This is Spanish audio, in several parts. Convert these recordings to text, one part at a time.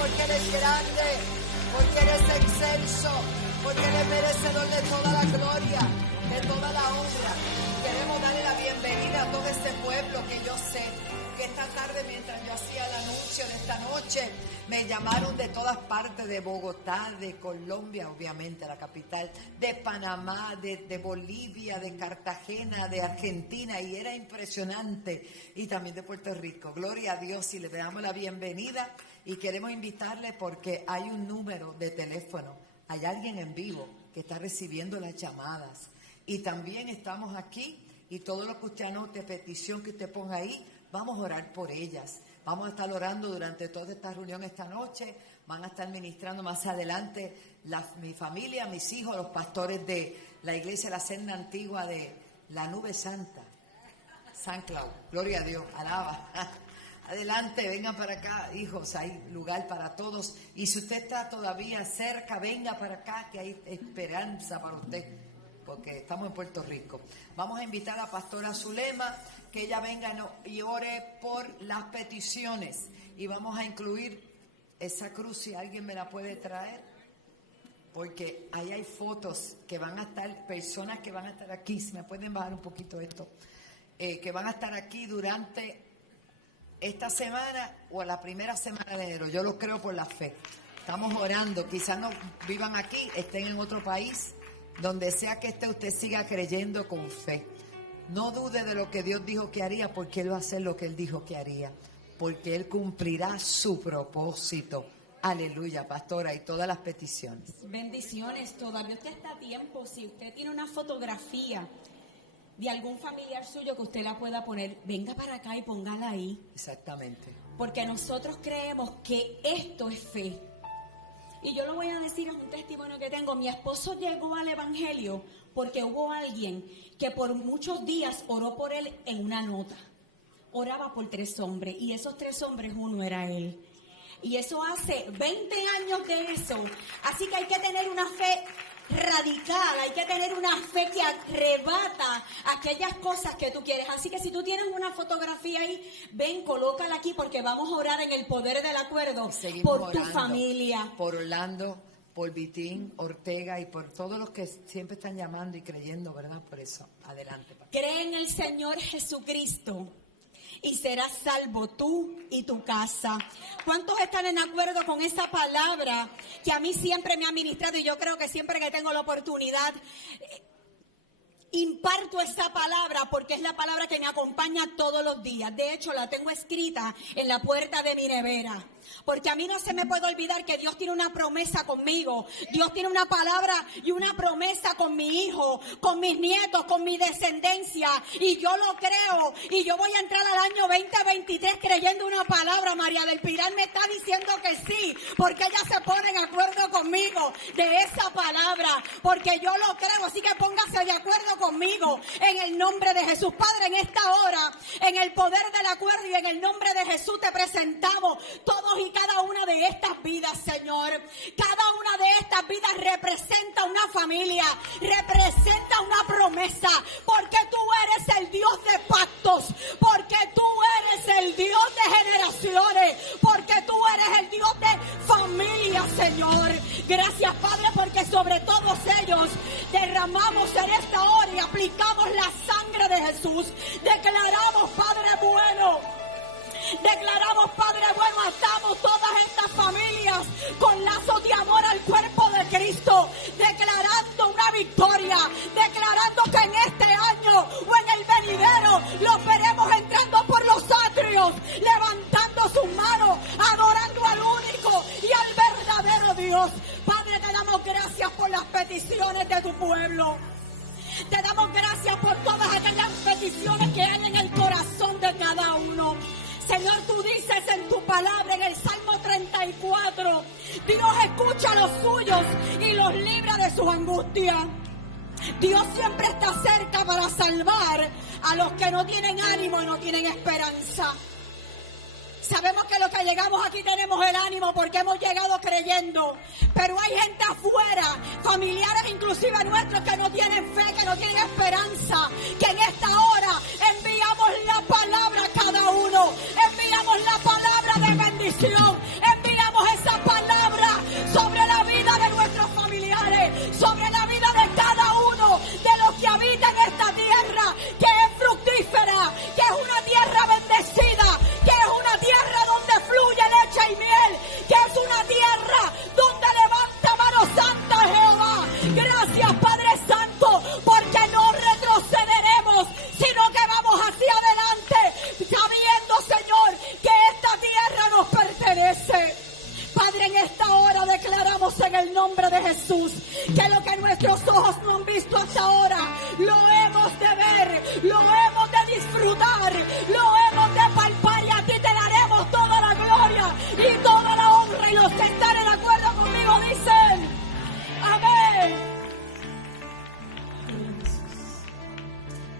porque Él es grande, porque Él es excelso, porque Él es merecedor de toda la gloria, de toda la honra. Queremos darle la bienvenida a todo este pueblo que yo sé que esta tarde, mientras yo hacía el anuncio de esta noche, me llamaron de todas partes, de Bogotá, de Colombia, obviamente, la capital, de Panamá, de Bolivia, de Cartagena, de Argentina, y era impresionante, y también de Puerto Rico. Gloria a Dios, y le damos la bienvenida, y queremos invitarle porque hay un número de teléfono, hay alguien en vivo que está recibiendo las llamadas, y también estamos aquí, y todo lo que usted anote, petición que usted ponga ahí, vamos a orar por ellas. Vamos a estar orando durante toda esta reunión esta noche. Van a estar ministrando más adelante mi familia, mis hijos, los pastores de la iglesia La Senda Antigua de la Nube Santa, San Cloud. Gloria a Dios, alaba. Adelante, vengan para acá, hijos, hay lugar para todos. Y si usted está todavía cerca, venga para acá, que hay esperanza para usted, porque estamos en Puerto Rico. Vamos a invitar a la pastora Zulema, que ella venga y ore por las peticiones. Y vamos a incluir esa cruz, si alguien me la puede traer, porque ahí hay fotos que van a estar, personas que van a estar aquí, si me pueden bajar un poquito esto, que van a estar aquí durante esta semana o la primera semana de enero. Yo lo creo por la fe. Estamos orando, quizás no vivan aquí, estén en otro país, donde sea que esté, usted siga creyendo con fe. No dude de lo que Dios dijo que haría, porque Él va a hacer lo que Él dijo que haría, porque Él cumplirá su propósito. Aleluya, pastora, y todas las peticiones. Bendiciones, todavía usted está a tiempo. Si usted tiene una fotografía de algún familiar suyo que usted la pueda poner, venga para acá y póngala ahí. Exactamente. Porque nosotros creemos que esto es fe. Y yo lo voy a decir, es un testimonio que tengo. Mi esposo llegó al evangelio porque hubo alguien que por muchos días oró por él en una nota. Oraba por 3 hombres, y esos 3 hombres, uno era él. Y eso hace 20 años de eso. Así que hay que tener una fe radical, hay que tener una fe que arrebata aquellas cosas que tú quieres. Así que si tú tienes una fotografía ahí, ven, colócala aquí, porque vamos a orar en el poder del acuerdo por tu familia. Por Orlando, por Vitín, Ortega y por todos los que siempre están llamando y creyendo, ¿verdad? Por eso, adelante. Cree en el Señor Jesucristo y serás salvo tú y tu casa. ¿Cuántos están en acuerdo con esa palabra que a mí siempre me ha ministrado? Y yo creo que siempre que tengo la oportunidad, imparto esa palabra, porque es la palabra que me acompaña todos los días. De hecho, la tengo escrita en la puerta de mi nevera, porque a mí no se me puede olvidar que Dios tiene una promesa conmigo. Dios tiene una palabra y una promesa con mi hijo, con mis nietos, con mi descendencia, y yo lo creo. Y yo voy a entrar al año 2023 creyendo una palabra. María del Pilar me está diciendo que sí, porque ella se pone en acuerdo conmigo de esa palabra, porque yo lo creo. Así que póngase de acuerdo conmigo en el nombre de Jesús. Padre, en esta hora, en el poder del acuerdo y en el nombre de Jesús, te presentamos todos y cada una de estas vidas, Señor. Cada una de estas vidas representa una familia, representa una promesa, porque tú eres el Dios de pactos, porque tú eres el Dios de generaciones, porque tú eres el Dios de familia, Señor. Gracias, Padre, porque sobre todos ellos derramamos en esta hora y aplicamos la sangre de Jesús. Declaramos, Padre bueno. Declaramos, Padre bueno, atamos todas estas familias con lazos de amor al cuerpo de Cristo, declarando una victoria, declarando que en este año o en el venidero los veremos entrando por los atrios, levantando sus manos, adorando al único y al verdadero Dios. Padre, te damos gracias por las peticiones de tu pueblo. Te damos gracias por todas aquellas peticiones que hay en el corazón de cada uno. Señor, tú dices en tu palabra, en el Salmo 34, Dios escucha a los suyos y los libra de su angustia. Dios siempre está cerca para salvar a los que no tienen ánimo y no tienen esperanza. Sabemos que los que llegamos aquí tenemos el ánimo porque hemos llegado creyendo, pero hay gente afuera, familiares inclusive nuestros, que no tienen fe, que no tienen esperanza, que en esta hora enviamos la palabra a cada uno, enviamos la palabra de bendición, enviamos esa lo hemos de disfrutar, lo hemos de palpar, y a ti te daremos toda la gloria y toda la honra. Y los que están de acuerdo conmigo dicen amén.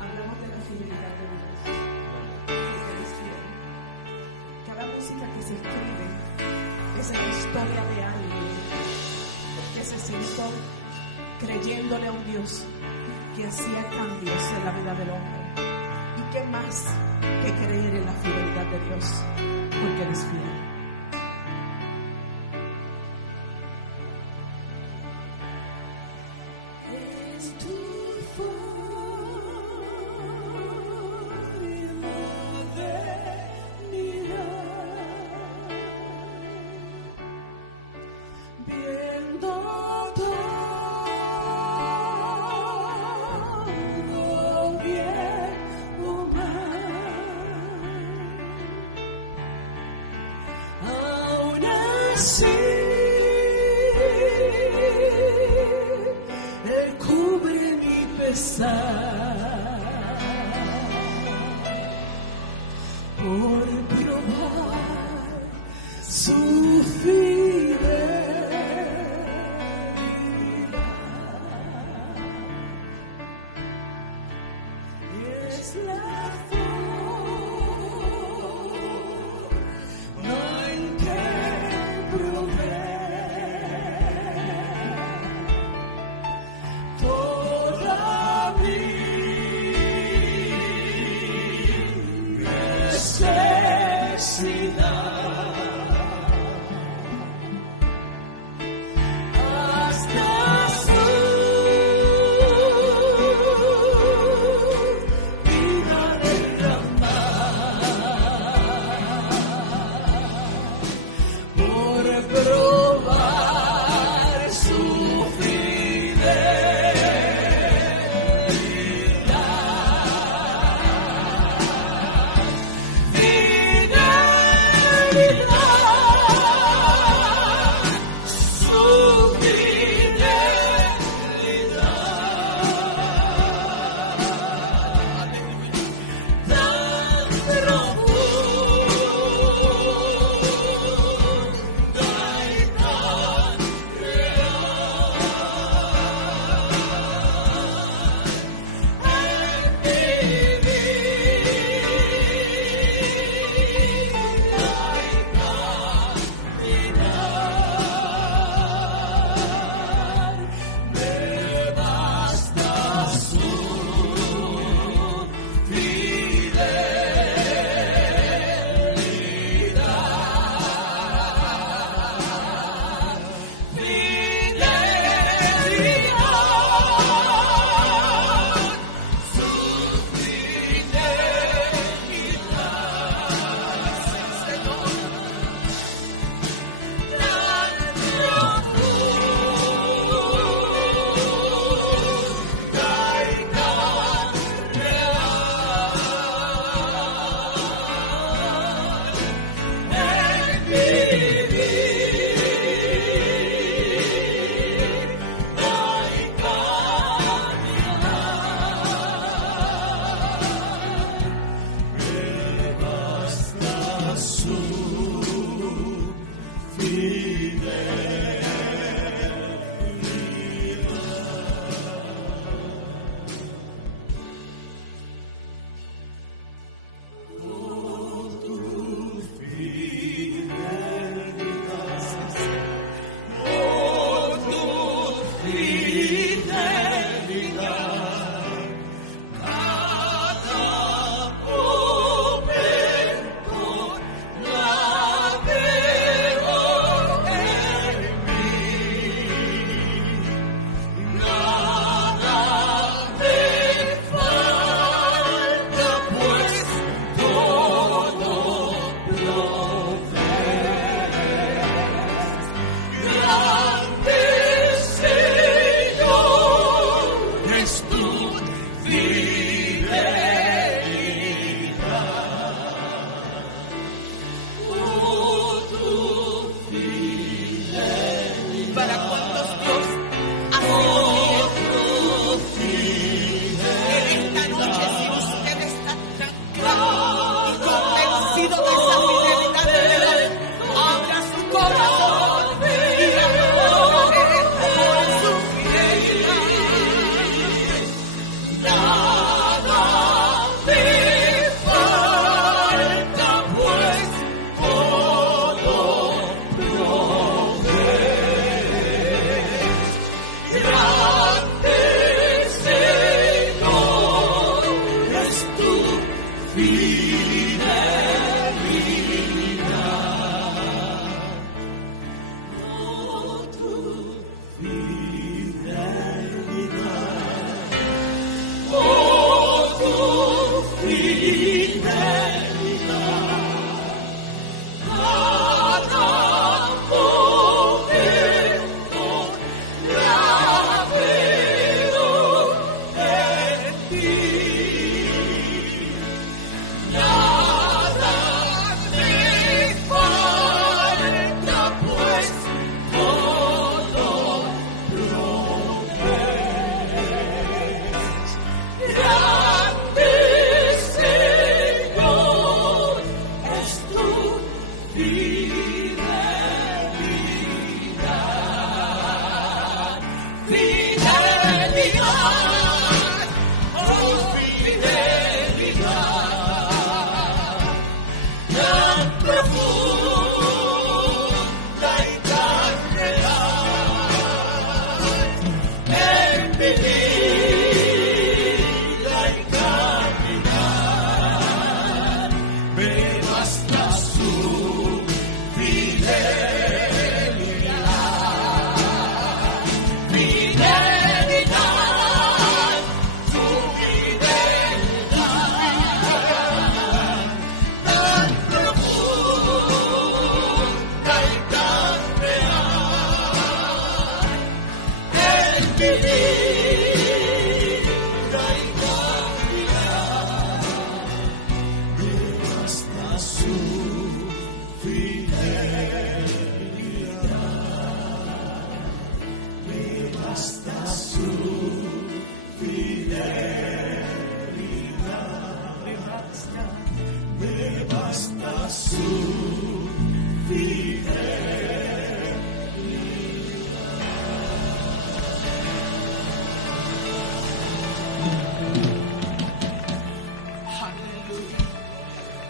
Hablamos de la fidelidad de Dios, porque Él es fiel. Cada música que se escribe es la historia de alguien que se sentó creyéndole a un Dios que hacía cambios en la vida del hombre. ¿Y qué más que creer en la fidelidad de Dios? Porque Él es fiel. Es tu Él cubre mi pesar por probar su fidelidad. Es la forma en que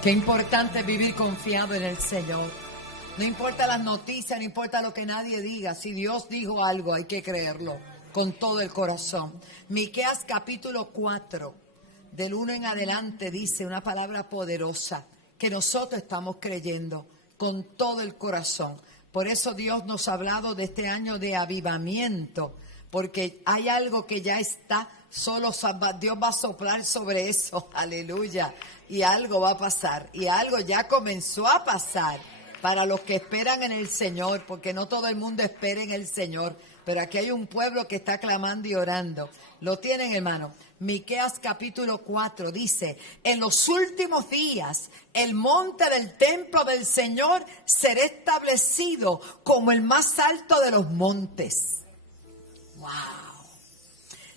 Qué importante es vivir confiado en el Señor. No importa las noticias, no importa lo que nadie diga. Si Dios dijo algo, hay que creerlo con todo el corazón. Miqueas capítulo 4, del 1 en adelante, dice una palabra poderosa que nosotros estamos creyendo con todo el corazón. Por eso Dios nos ha hablado de este año de avivamiento, porque hay algo que ya está. Solo Dios va a soplar sobre eso, aleluya, y algo va a pasar, y algo ya comenzó a pasar para los que esperan en el Señor, porque no todo el mundo espera en el Señor, pero aquí hay un pueblo que está clamando y orando. ¿Lo tienen, hermano? Miqueas capítulo 4 dice: en los últimos días el monte del templo del Señor será establecido como el más alto de los montes. ¡Wow!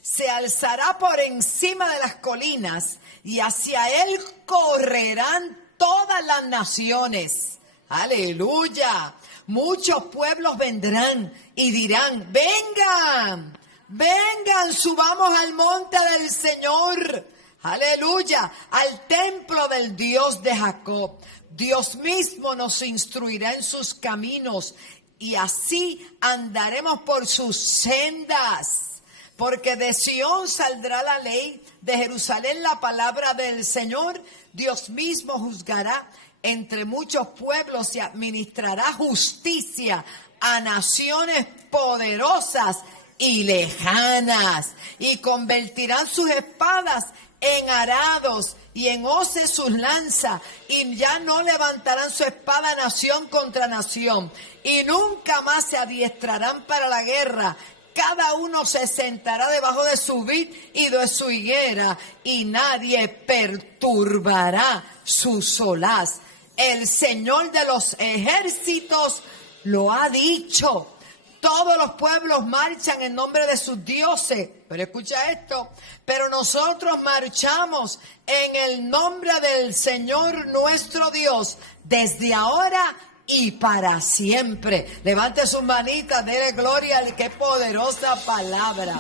Se alzará por encima de las colinas y hacia él correrán todas las naciones. ¡Aleluya! Muchos pueblos vendrán y dirán: vengan, vengan, subamos al monte del Señor. ¡Aleluya! Al templo del Dios de Jacob. Dios mismo nos instruirá en sus caminos y así andaremos por sus sendas. Porque de Sión saldrá la ley, de Jerusalén la palabra del Señor. Dios mismo juzgará entre muchos pueblos y administrará justicia a naciones poderosas y lejanas. Y convertirán sus espadas en arados y en hoces sus lanzas. Y ya no levantarán su espada nación contra nación. Y nunca más se adiestrarán para la guerra. Cada uno se sentará debajo de su vid y de su higuera, y nadie perturbará su solaz. El Señor de los ejércitos lo ha dicho. Todos los pueblos marchan en nombre de sus dioses. Pero escucha esto. Pero nosotros marchamos en el nombre del Señor nuestro Dios, desde ahora y para siempre. Levante sus manitas, dele gloria al qué poderosa palabra.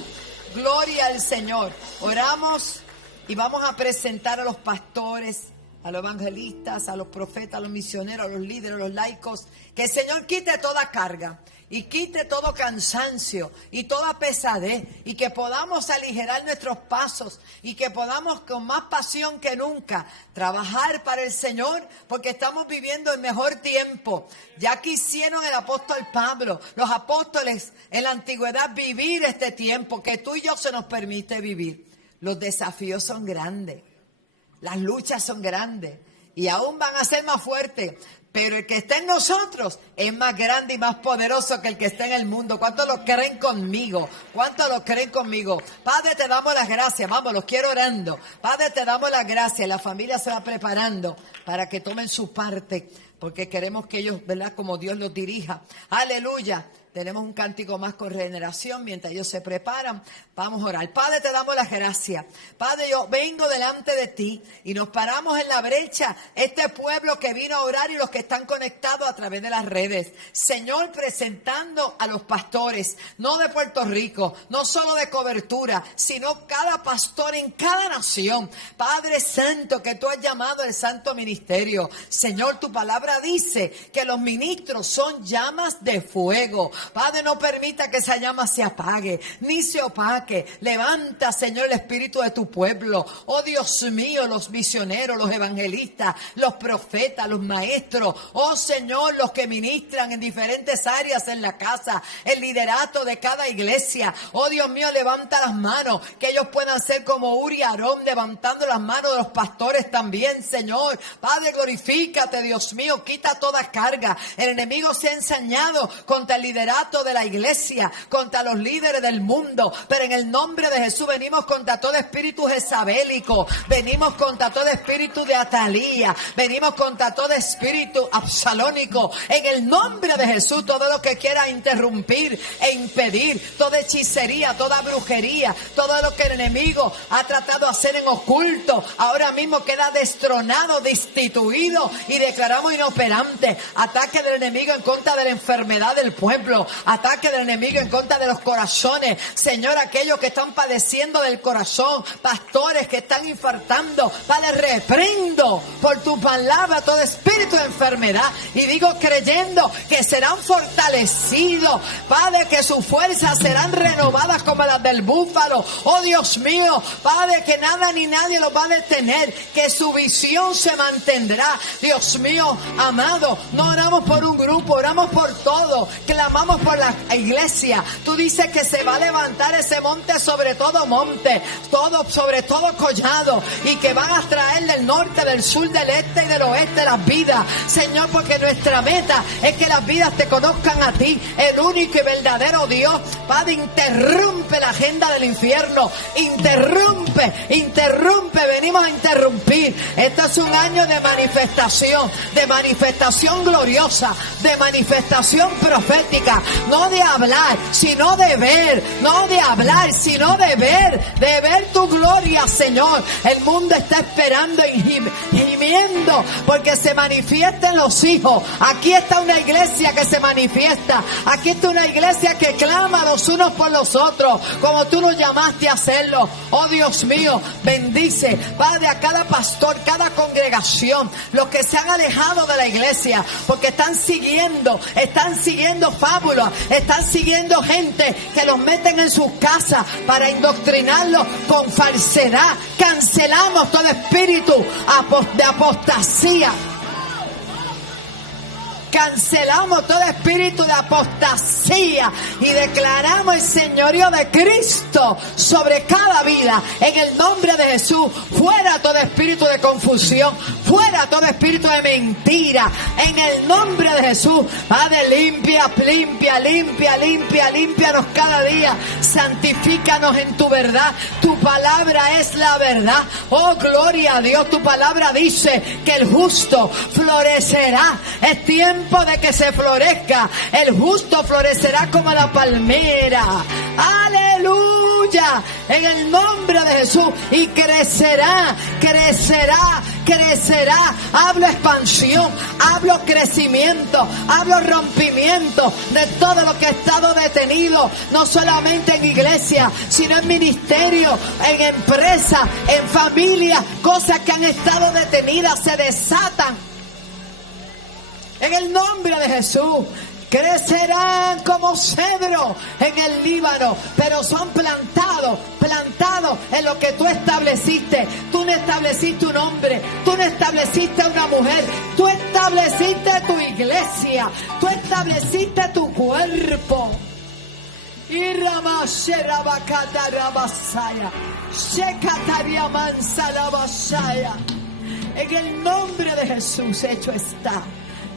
Gloria al Señor. Oramos y vamos a presentar a los pastores, a los evangelistas, a los profetas, a los misioneros, a los líderes, a los laicos. Que el Señor quite toda carga y quite todo cansancio y toda pesadez, y que podamos aligerar nuestros pasos y que podamos con más pasión que nunca trabajar para el Señor, porque estamos viviendo el mejor tiempo. Ya quisieron el apóstol Pablo, los apóstoles en la antigüedad, vivir este tiempo que tú y yo se nos permite vivir. Los desafíos son grandes. Las luchas son grandes y aún van a ser más fuertes. Pero el que está en nosotros es más grande y más poderoso que el que está en el mundo. ¿Cuántos lo creen conmigo? ¿Cuántos lo creen conmigo? Padre, te damos las gracias. Vamos, los quiero orando. Padre, te damos las gracias. La familia se va preparando para que tomen su parte, porque queremos que ellos, ¿verdad?, como Dios los dirija. Aleluya. Tenemos un cántico más con regeneración mientras ellos se preparan. Vamos a orar. Padre, te damos las gracias. Padre, yo vengo delante de ti y nos paramos en la brecha. Este pueblo que vino a orar y los que están conectados a través de las redes. Señor, presentando a los pastores, no de Puerto Rico, no solo de cobertura, sino cada pastor en cada nación. Padre Santo, que tú has llamado el santo ministerio. Señor, tu palabra dice que los ministros son llamas de fuego. Padre, no permita que esa llama se apague, ni se opaque. Levanta, Señor, el espíritu de tu pueblo. Oh Dios mío, los misioneros, los evangelistas, los profetas, los maestros. Oh Señor, los que ministran en diferentes áreas en la casa, el liderato de cada iglesia. Oh Dios mío, levanta las manos, que ellos puedan ser como Uri y Aarón, levantando las manos de los pastores también, Señor. Padre, glorifícate, Dios mío, quita toda carga. El enemigo se ha ensañado contra el liderato de la iglesia, contra los líderes del mundo, pero en el nombre de Jesús venimos contra todo espíritu jezabélico, venimos contra todo espíritu de Atalía, venimos contra todo espíritu absalónico, en el nombre de Jesús. Todo lo que quiera interrumpir e impedir, toda hechicería, toda brujería, todo lo que el enemigo ha tratado de hacer en oculto, ahora mismo queda destronado, destituido y declaramos inoperante. Ataque del enemigo en contra de la enfermedad del pueblo, ataque del enemigo en contra de los corazones. Señor, aquellos que están padeciendo del corazón, pastores que están infartando, Padre, reprendo por tu palabra todo espíritu de enfermedad y digo creyendo que serán fortalecidos, Padre, que sus fuerzas serán renovadas como las del búfalo. Oh Dios mío, Padre, que nada ni nadie los va a detener, que su visión se mantendrá. Dios mío, amado, no oramos por un grupo, oramos por todo, clamamos por la iglesia. Tú dices que se va a levantar ese monte sobre todo monte, todo sobre todo collado, y que van a traer del norte, del sur, del este y del oeste las vidas, Señor, porque nuestra meta es que las vidas te conozcan a ti, el único y verdadero Dios. Padre, interrumpe la agenda del infierno, interrumpe, venimos a interrumpir. Esto es un año de manifestación gloriosa, de manifestación profética, no de hablar, sino de ver, no de hablar, sino de ver tu gloria, Señor. El mundo está esperando y gimiendo porque se manifiesten los hijos. Aquí está una iglesia que se manifiesta, aquí está una iglesia que clama los unos por los otros, como tú nos llamaste a hacerlo. Oh Dios mío, bendice, Padre, a cada pastor, cada congregación, los que se han alejado de la iglesia, porque están siguiendo fábulas, están siguiendo gente que los meten en sus casas para indoctrinarlos con falsedad. Cancelamos todo espíritu de apostasía. Cancelamos todo espíritu de apostasía y declaramos el señorío de Cristo sobre cada vida. En el nombre de Jesús, fuera todo espíritu de confusión, fuera todo espíritu de mentira. En el nombre de Jesús, Padre, límpianos cada día. Santifícanos en tu verdad. Tu palabra es la verdad. Oh, gloria a Dios. Tu palabra dice que el justo florecerá. Es tiempo de que se florezca. El justo florecerá como la palmera. Aleluya. En el nombre de Jesús. Y crecerá. Hablo expansión, hablo crecimiento, hablo rompimiento de todo lo que ha estado detenido, no solamente en iglesia, sino en ministerio, en empresa, en familia. Cosas que han estado detenidas se desatan en el nombre de Jesús. Crecerán como cedro en el Líbano, pero son plantados en lo que tú estableciste. Tú no estableciste un hombre, tú no estableciste una mujer, tú estableciste tu iglesia, tú estableciste tu cuerpo. Y Ramashera Bakata Rabasaya. Shekataria Mansala Basaya. En el nombre de Jesús hecho está.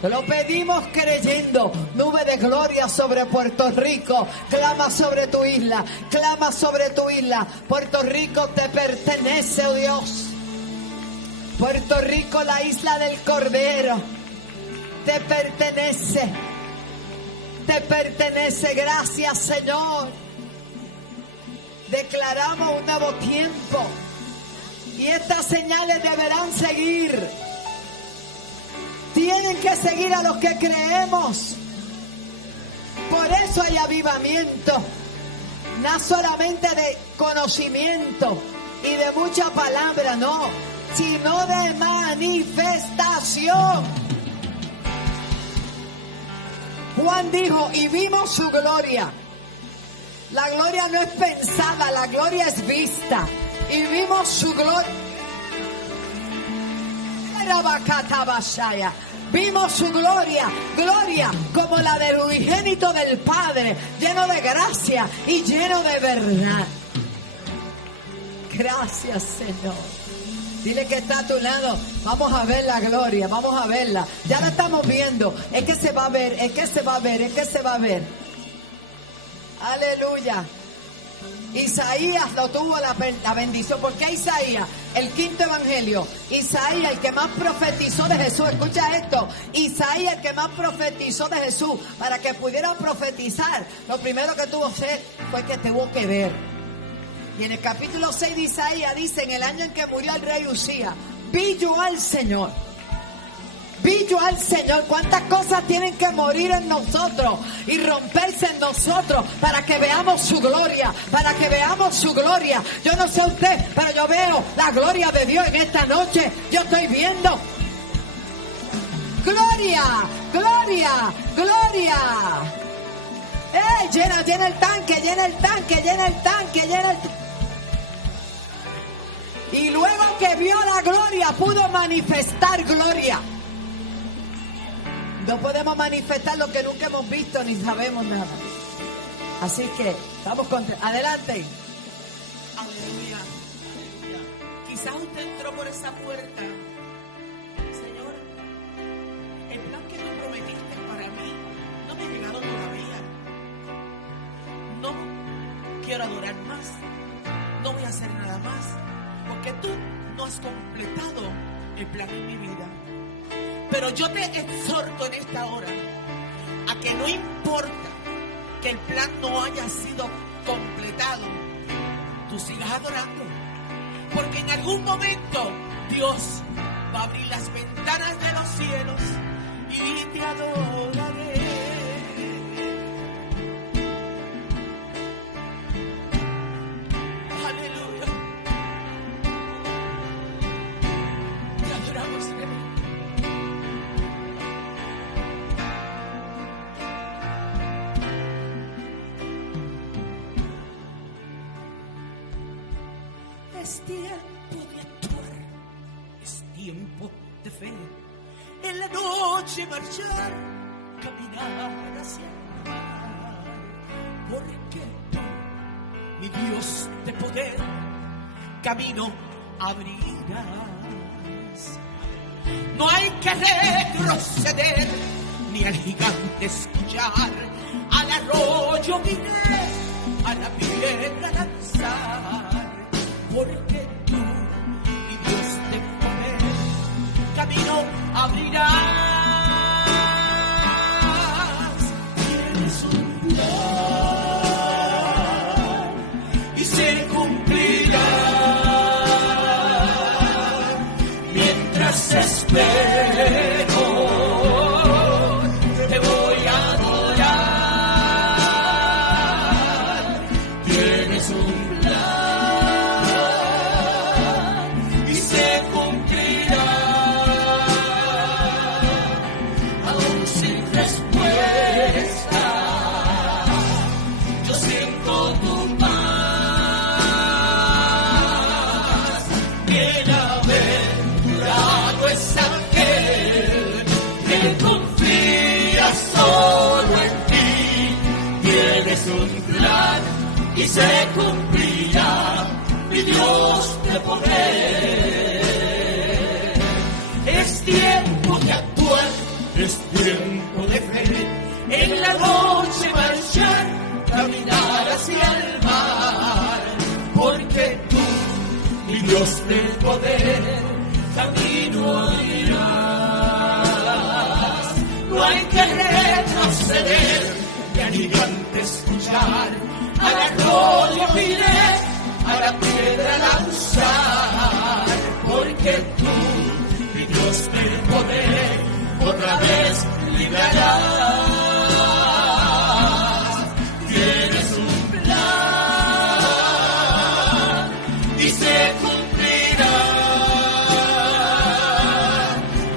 Lo pedimos creyendo. Nube de gloria sobre Puerto Rico. Clama sobre tu isla. Clama sobre tu isla. Puerto Rico te pertenece, oh Dios. Puerto Rico, la isla del Cordero, te pertenece. Te pertenece. Gracias, Señor. Declaramos un nuevo tiempo. Y estas señales deberán seguir. Tienen que seguir a los que creemos. Por eso hay avivamiento. No solamente de conocimiento y de mucha palabra, no, sino de manifestación. Juan dijo, y vimos su gloria. La gloria no es pensada, la gloria es vista. Y vimos su gloria. Vimos su gloria, gloria como la del unigénito del Padre, lleno de gracia y lleno de verdad. Gracias, Señor. Dile que está a tu lado. Vamos a ver la gloria, vamos a verla. Ya la estamos viendo. Es que se va a ver, es que se va a ver, es que se va a ver. Aleluya. Isaías lo tuvo la bendición. ¿Por qué Isaías? El quinto evangelio. Isaías, el que más profetizó de Jesús. Escucha esto. Isaías, el que más profetizó de Jesús. Para que pudiera profetizar, lo primero que tuvo que hacer fue que tuvo que ver. Y en el capítulo 6 de Isaías dice, en el año en que murió el rey Usías, vi yo al Señor. Vi yo al Señor. ¿Cuántas cosas tienen que morir en nosotros y romperse en nosotros para que veamos su gloria? Para que veamos su gloria. Yo no sé usted, pero yo veo la gloria de Dios en esta noche. Yo estoy viendo. Gloria, gloria, gloria. Llena el tanque, llena el tanque, llena el tanque, llena el tanque. Y luego que vio la gloria, pudo manifestar gloria. No podemos manifestar lo que nunca hemos visto ni sabemos nada. Así que vamos con... Adelante. Aleluya. Quizás usted entró por esa puerta. Señor, el plan que tú prometiste para mí no me ha llegado todavía. No quiero adorar más. No voy a hacer nada más. Porque tú no has completado el plan en mi vida. Pero yo te exhorto en esta hora a que no importa que el plan no haya sido completado, tú sigas adorando. Porque en algún momento Dios va a abrir las ventanas de los cielos y te adoraré. Aleluya. Te adoramos, Señor. Es tiempo de actuar, es tiempo de fe. En la noche marchar, caminar hacia el mar. Porque tú, mi Dios de poder, camino abrirás. No hay que retroceder, ni al gigante escuchar. Al arroyo iré, a la piedra lanzar. Porque tú, mi Dios de poder, camino abrirás. Tienes un plan y se cumplirá. Mientras espero, te voy a adorar. Tienes un solo en ti tienes un plan y se cumplirá, mi Dios de poder. Es tiempo de actuar, es tiempo de fe, en la noche marchar, caminar hacia el mar, porque tú, mi Dios del poder, camino abrirás. No hay que retroceder, ni a gigante escuchar, a la gloria iré, a la piedra lanzar, porque tú, mi Dios del poder, otra vez librarás. Tienes un plan y se cumplirá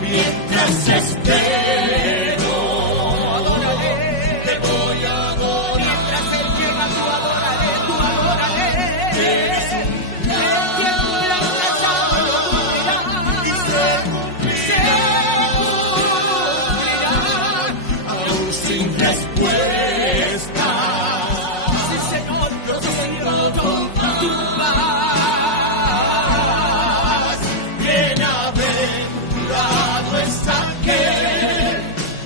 mientras espero. Adoraré, te voy a adorar. Mientras el tierra tú adoraré, tú adoraré. Tienes un plan y se cumplirá. Aún sin respuesta. Sí, Señor, yo siento tu paz. Bienaventurado es aquel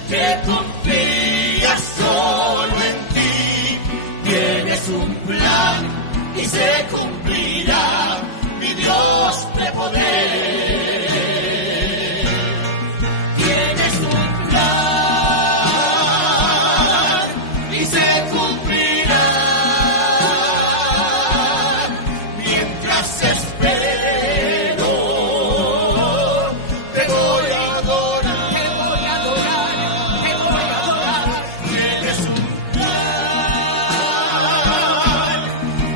que confía solo en ti. Tienes un plan y se cumplirá, mi Dios de poder. Tienes un plan y se cumplirá mientras espero. Te voy a adorar, te voy a adorar, te voy a adorar. Tienes un plan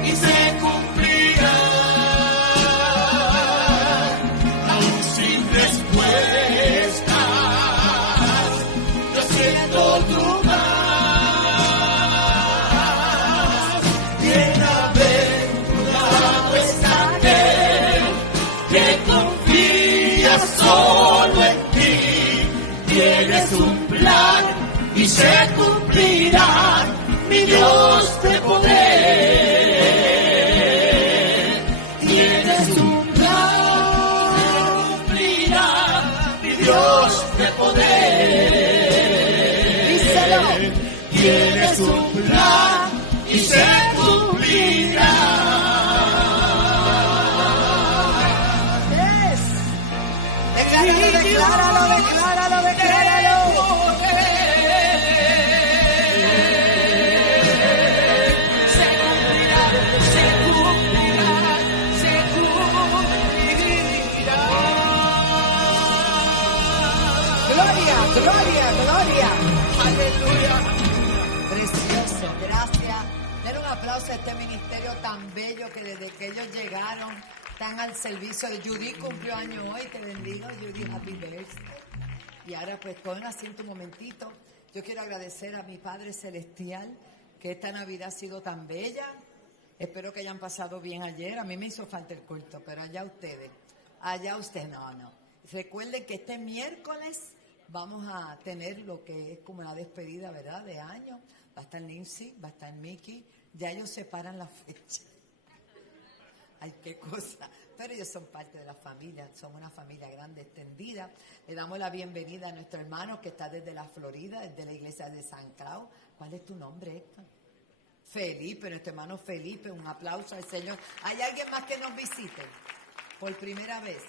y se cumplirá, aún sin respuestas. Yo siento tu paz. Bienaventurado es aquel que confía solo en ti. Tienes un plan y se cumplirá, mi Dios de poder. Tienes un plan y se cumplirá, mi Dios de poder. Díselo. Tienes un plan y se cumplirá. Yes. Decláralo, decláralo, decláralo, decláralo. Se cumplirá, se cumplirá, se cumplirá. Gloria, gloria, gloria. Aleluya. Precioso, gracias. Den un aplauso a este ministerio tan bello que desde que ellos llegaron están al servicio de Judy. Cumplió año hoy, te bendigo, Judy, happy birthday. Y ahora pues con asiento un momentito. Yo quiero agradecer a mi Padre Celestial que esta Navidad ha sido tan bella. Espero que hayan pasado bien ayer. A mí me hizo falta el culto, pero allá ustedes. No. Recuerden que este miércoles vamos a tener lo que es como una despedida, ¿verdad?, de año. Va a estar Nancy, va a estar Mickey. Ya ellos separan la fecha. Ay, qué cosa. Pero ellos son parte de la familia, son una familia grande, extendida. Le damos la bienvenida a nuestro hermano que está desde la Florida, desde la iglesia de San Clau. ¿Cuál es tu nombre, Héctor? Felipe, nuestro hermano Felipe. Un aplauso al Señor. ¿Hay alguien más que nos visite por primera vez?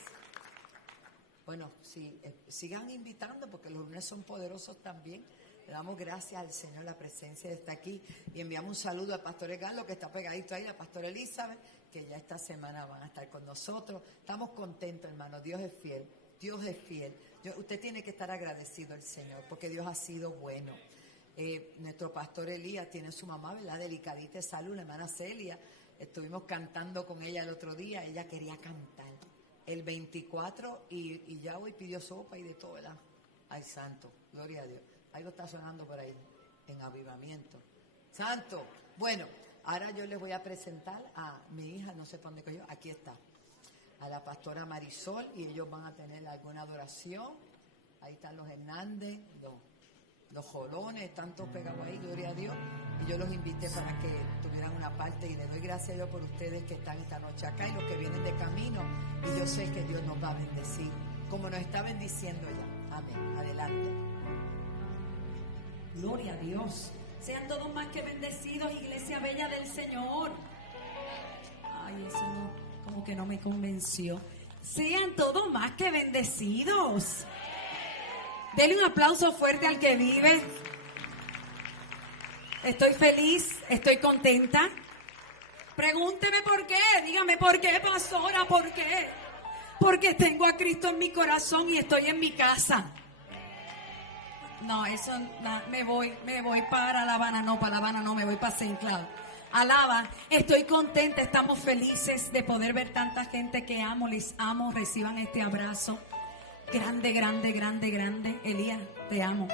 Bueno, sí, sigan invitando porque los lunes son poderosos también. Le damos gracias al Señor, la presencia está aquí. Y enviamos un saludo al pastor Carlos, que está pegadito ahí, la pastora Elizabeth, que ya esta semana van a estar con nosotros. Estamos contentos, hermano. Dios es fiel. Dios es fiel. Usted tiene que estar agradecido al Señor, porque Dios ha sido bueno. Nuestro pastor Elías tiene su mamá, ¿verdad?, delicadita de salud, la hermana Celia. Estuvimos cantando con ella el otro día. Ella quería cantar el 24 y ya hoy pidió sopa y de todo, ¿verdad? Ay, santo, gloria a Dios. Algo está sonando por ahí, en avivamiento. Santo. Bueno, ahora yo les voy a presentar a mi hija, no sé para dónde cogió, aquí está, a la pastora Marisol, y ellos van a tener alguna adoración. Ahí están los Hernández, los jolones, tantos pegados ahí, gloria a Dios. Y yo los invité para que tuvieran una parte, y le doy gracias a Dios por ustedes que están esta noche acá y los que vienen de camino. Y yo sé que Dios nos va a bendecir, como nos está bendiciendo ya. Amén. Adelante. Gloria a Dios. Sean todos más que bendecidos, Iglesia Bella del Señor. Ay, eso no, como que no me convenció. Sean todos más que bendecidos. Denle un aplauso fuerte al que vive. Estoy feliz, estoy contenta. Pregúnteme por qué, dígame por qué, pastora, por qué. Porque tengo a Cristo en mi corazón y estoy en mi casa. No, eso, me voy para La Habana, no, para La Habana no, me voy para Saint Cloud. Alaba, estoy contenta, estamos felices de poder ver tanta gente que amo, les amo, reciban este abrazo. Grande, grande, grande, grande. Elías, te amo,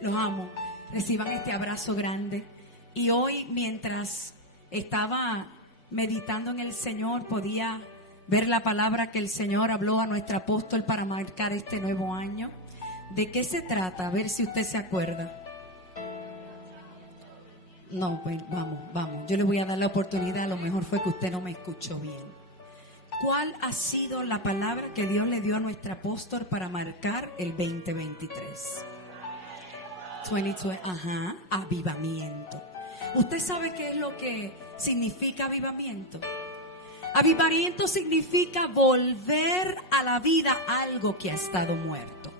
los amo. Reciban este abrazo grande. Y hoy, mientras estaba meditando en el Señor, podía ver la palabra que el Señor habló a nuestro apóstol para marcar este nuevo año. ¿De qué se trata? A ver si usted se acuerda. No, pues vamos. Yo le voy a dar la oportunidad. A lo mejor fue que usted no me escuchó bien. ¿Cuál ha sido la palabra que Dios le dio a nuestro apóstol para marcar el 2023? 2020, avivamiento. ¿Usted sabe qué es lo que significa avivamiento? Avivamiento significa volver a la vida algo que ha estado muerto.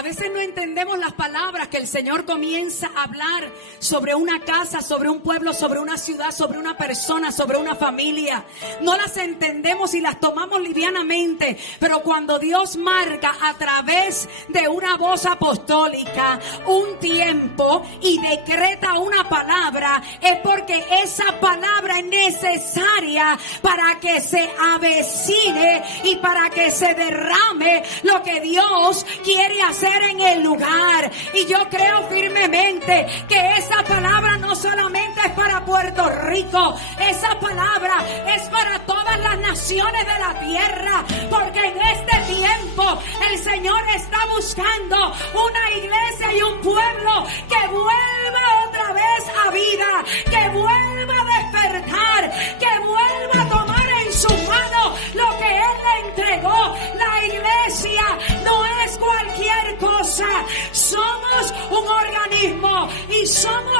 A veces no entendemos las palabras que el Señor comienza a hablar sobre una casa, sobre un pueblo, sobre una ciudad, sobre una persona, sobre una familia. No las entendemos y las tomamos livianamente. Pero cuando Dios marca a través de una voz apostólica un tiempo y decreta una palabra, es porque esa palabra es necesaria para que se avecine y para que se derrame lo que Dios quiere hacer en el lugar. Y yo creo firmemente que esa palabra no solamente es para Puerto Rico, esa palabra es para todas las naciones de la tierra, porque en este tiempo el Señor está buscando una iglesia y un pueblo que vuelva otra vez a vida, que vuelva a despertar, que vuelva a tomar en su mano lo que Él le entregó. La iglesia no es cualquier cosa, somos un organismo y somos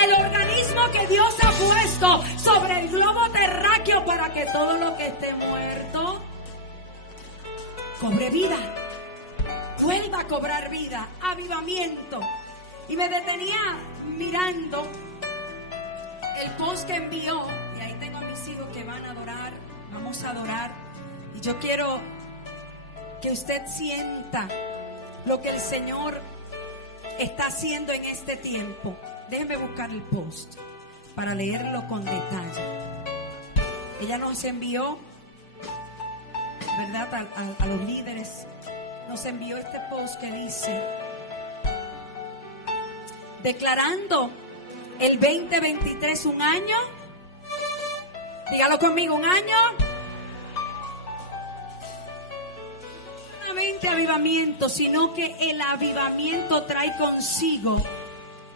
el organismo que Dios ha puesto sobre el globo terráqueo para que todo lo que esté muerto cobre vida, vuelva a cobrar vida, avivamiento. Y me detenía mirando el post que envió, y ahí tengo a mis hijos que van a adorar, vamos a adorar, y yo quiero que usted sienta lo que el Señor está haciendo en este tiempo. Déjeme buscar el post para leerlo con detalle. Ella nos envió, ¿verdad? A los líderes, nos envió este post que dice: declarando el 2023 un año, dígalo conmigo, un año avivamiento, sino que el avivamiento trae consigo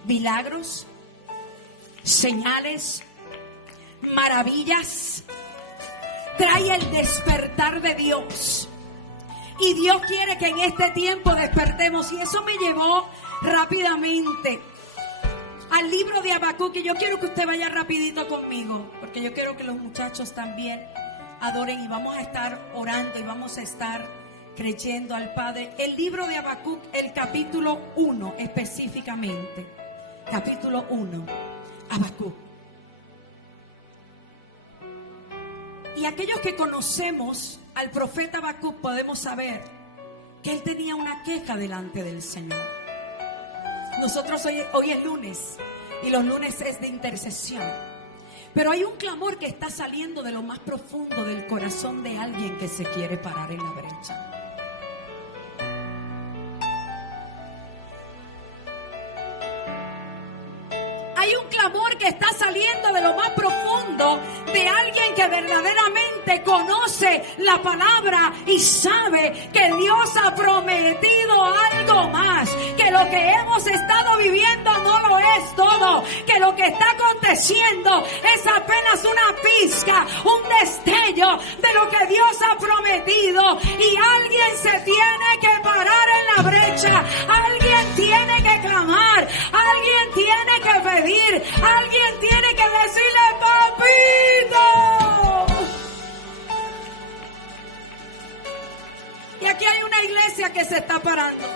milagros, señales, maravillas, trae el despertar de Dios. Y Dios quiere que en este tiempo despertemos. Y eso me llevó rápidamente al libro de Habacuc, que yo quiero que usted vaya rapidito conmigo, porque yo quiero que los muchachos también adoren, y vamos a estar orando y vamos a estar creyendo al Padre. El libro de Habacuc, el capítulo 1 específicamente. Capítulo 1, Habacuc. Y aquellos que conocemos al profeta Habacuc podemos saber que él tenía una queja delante del Señor. Nosotros hoy es lunes y los lunes es de intercesión. Pero hay un clamor que está saliendo de lo más profundo del corazón de alguien que se quiere parar en la brecha. Hay un clamor que está saliendo de lo más profundo de alguien que verdaderamente conoce la palabra y sabe que Dios ha prometido algo más, que lo que hemos estado viviendo no lo es todo, que lo que está aconteciendo es apenas una pizca, un destello de lo que Dios ha prometido, y alguien se tiene que parar en la brecha, alguien tiene que clamar, alguien tiene que pedir, alguien tiene que decirle: papito. Y aquí hay una iglesia que se está parando.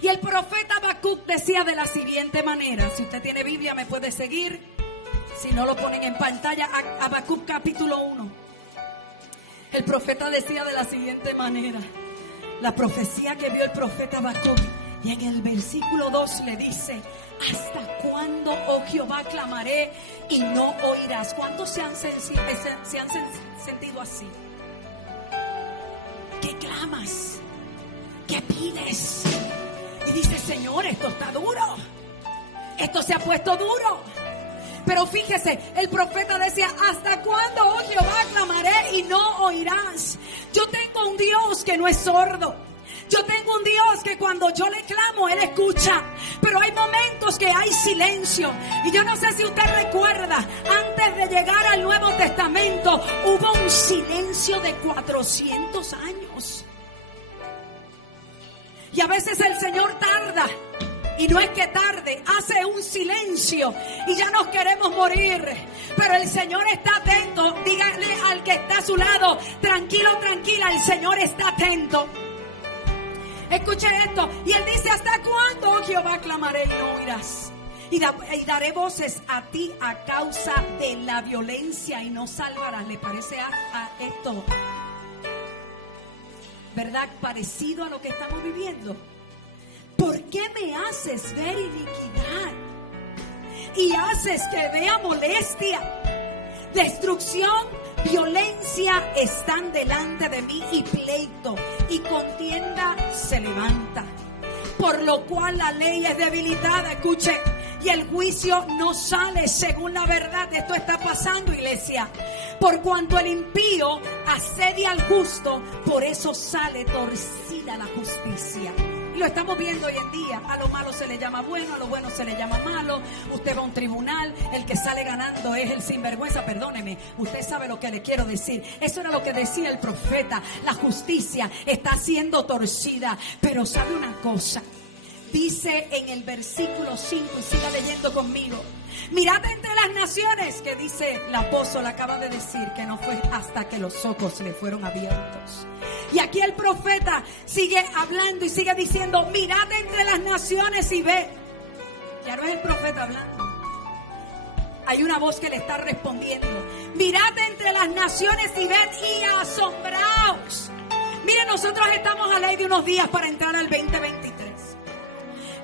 Y el profeta Habacuc decía de la siguiente manera. Si usted tiene Biblia me puede seguir. Si no, lo ponen en pantalla. Habacuc capítulo 1. El profeta decía de la siguiente manera. La profecía que vio el profeta Habacuc. Y en el versículo 2 le dice: ¿hasta cuándo, oh Jehová, clamaré y no oirás? ¿Cuántos se han sentido así? ¿Qué clamas? ¿Qué pides? Y dice: Señor, esto está duro. Esto se ha puesto duro. Pero fíjese, el profeta decía: ¿hasta cuándo, oh Jehová, clamaré y no oirás? Yo tengo un Dios que no es sordo. Yo tengo un Dios que cuando yo le clamo, Él escucha. Pero hay momentos que hay silencio. Y yo no sé si usted recuerda, antes de llegar al Nuevo Testamento, hubo un silencio de 400 años. Y a veces el Señor tarda. Y no es que tarde, hace un silencio y ya nos queremos morir. Pero el Señor está atento. Dígale al que está a su lado: tranquilo, tranquila, el Señor está atento. Escuche esto. Y Él dice: ¿hasta cuándo, oh Jehová, clamaré y no oirás? Y daré voces a ti a causa de la violencia y no salvarás. ¿Le parece a esto, verdad, parecido a lo que estamos viviendo? ¿Por qué me haces ver iniquidad y haces que vea molestia? Destrucción, violencia están delante de mí, y pleito y contienda se levanta. Por lo cual la ley es debilitada, escuche, y el juicio no sale según la verdad. Esto está pasando, iglesia. Por cuanto el impío asedia al justo, por eso sale torcida la justicia. Y lo estamos viendo hoy en día. A lo malo se le llama bueno, a lo bueno se le llama malo. Usted va a un tribunal, el que sale ganando es el sinvergüenza. Perdóneme, usted sabe lo que le quiero decir. Eso era lo que decía el profeta. La justicia está siendo torcida. Pero sabe una cosa, dice en el versículo 5, y siga leyendo conmigo: mirad entre las naciones, que dice el apóstol, acaba de decir que no fue hasta que los ojos le fueron abiertos. Y aquí el profeta sigue hablando y sigue diciendo: mirad entre las naciones y ve. Ya no es el profeta hablando. Hay una voz que le está respondiendo: mirad entre las naciones y ved y asombraos. Mire, nosotros estamos a ley de unos días para entrar al 2023.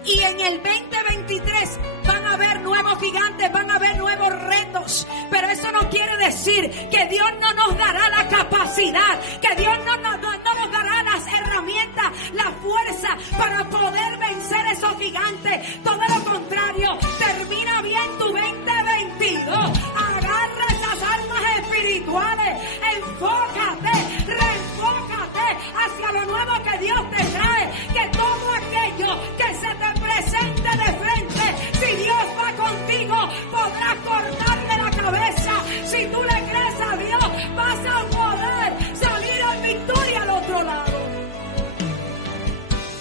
Y en el 2023 van a haber nuevos gigantes, van a haber nuevos retos. Pero eso no quiere decir que Dios no nos dará la capacidad, que Dios no nos dará las herramientas, la fuerza para poder vencer esos gigantes. Todo lo contrario, termina bien tu 2022. Agarra esas armas espirituales, enfócate, reenfócate hacia lo nuevo que Dios te trae. Que todo aquello que se te presente de frente, si Dios va contigo, podrás cortarle la cabeza. Si tú le crees a Dios, vas a poder salir en victoria al otro lado.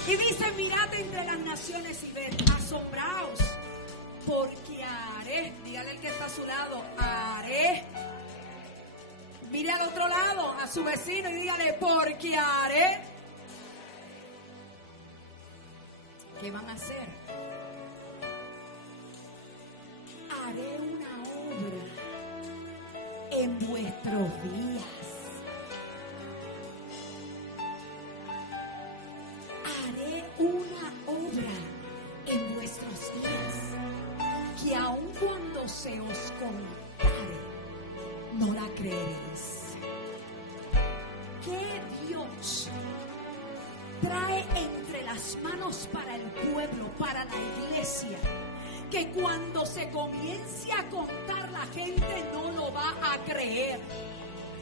Y dice: mirad entre las naciones y ved, asombraos, porque haré. Dígale al que está a su lado: haré. Mire al otro lado, a su vecino, y dígale: porque haré. ¿Qué van a hacer? Haré una obra en vuestros días. Haré una obra en vuestros días, que aun cuando se os contare, no la creeréis. ¿Qué Dios trae entre las manos para el pueblo, para la iglesia, que cuando se comience a contar la gente no lo va a creer.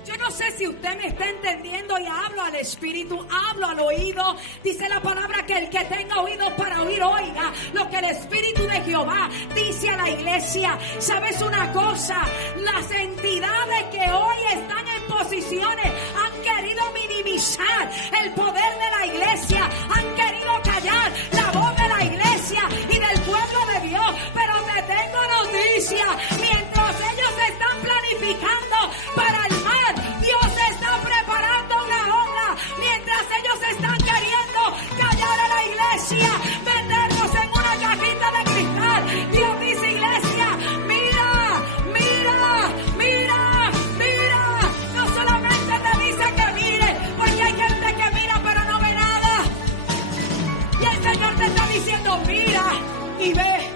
Yo no sé si usted me está entendiendo y hablo al espíritu, hablo al oído. Dice la palabra que el que tenga oídos para oír, oiga lo que el espíritu de Jehová dice a la iglesia. ¿Sabes una cosa? Las entidades que hoy están en posiciones han querido minimizar el poder de la iglesia, han querido callar la voz de la iglesia y del pueblo de Dios. Pero te tengo noticia, mientras ellos están planificando para el mal, Dios está preparando una obra. Mientras ellos están queriendo callar a la iglesia, meternos en una cajita de cristal, Dios dice: iglesia, mira, mira, mira, mira. No solamente te dice que mire, porque hay gente que mira pero no ve nada. Y el Señor te está diciendo: mira y ve,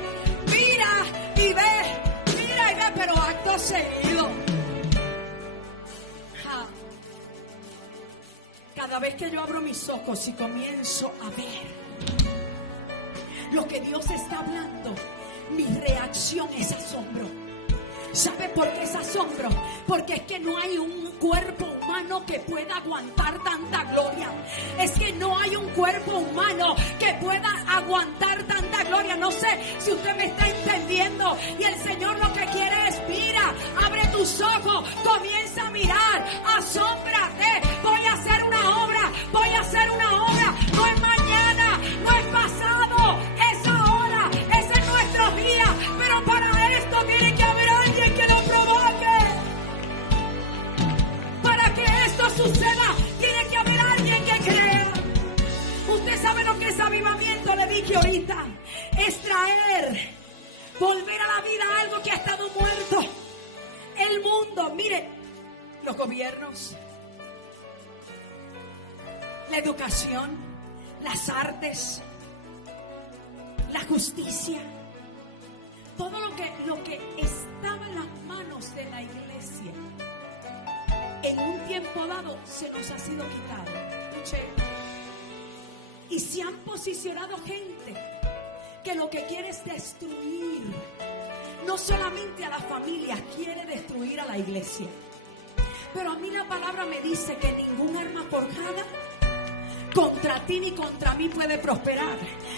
mira y ve, mira y ve, pero acto seguido. Cada vez que yo abro mis ojos y comienzo a ver lo que Dios está hablando, mi reacción es asombro. ¿Sabe por qué es asombro? Porque es que no hay un cuerpo humano que pueda aguantar tanta gloria. Es que no hay un cuerpo humano que pueda aguantar tanta gloria. No sé si usted me está entendiendo. Y el Señor lo que quiere es: mira, abre tus ojos, comienza a mirar, asómbrate. Voy a hacer una obra, voy a hacer una obra. No es mañana, no es pasado, es ahora, es en nuestros días. Pero para esto tiene que haber alguien que lo provoque. Para que esto suceda, tiene que haber alguien que crea. Usted sabe lo que es avivamiento, le dije ahorita. Es traer, volver a la vida algo que ha estado muerto. El mundo, mire, los gobiernos, la educación, las artes, la justicia, todo lo que estaba en las manos de la iglesia, en un tiempo dado se nos ha sido quitado. Escuche. Y se han posicionado gente que lo que quiere es destruir, no solamente a la familia, quiere destruir a la iglesia. Pero a mí la palabra me dice que ningún arma forjada contra ti ni contra mí puede prosperar.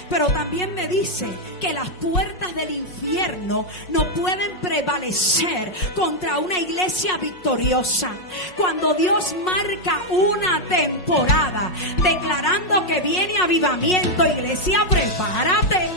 Pero también me dice que las puertas del infierno no pueden prevalecer contra una iglesia victoriosa. Cuando Dios marca una temporada declarando que viene avivamiento, iglesia, prepárate.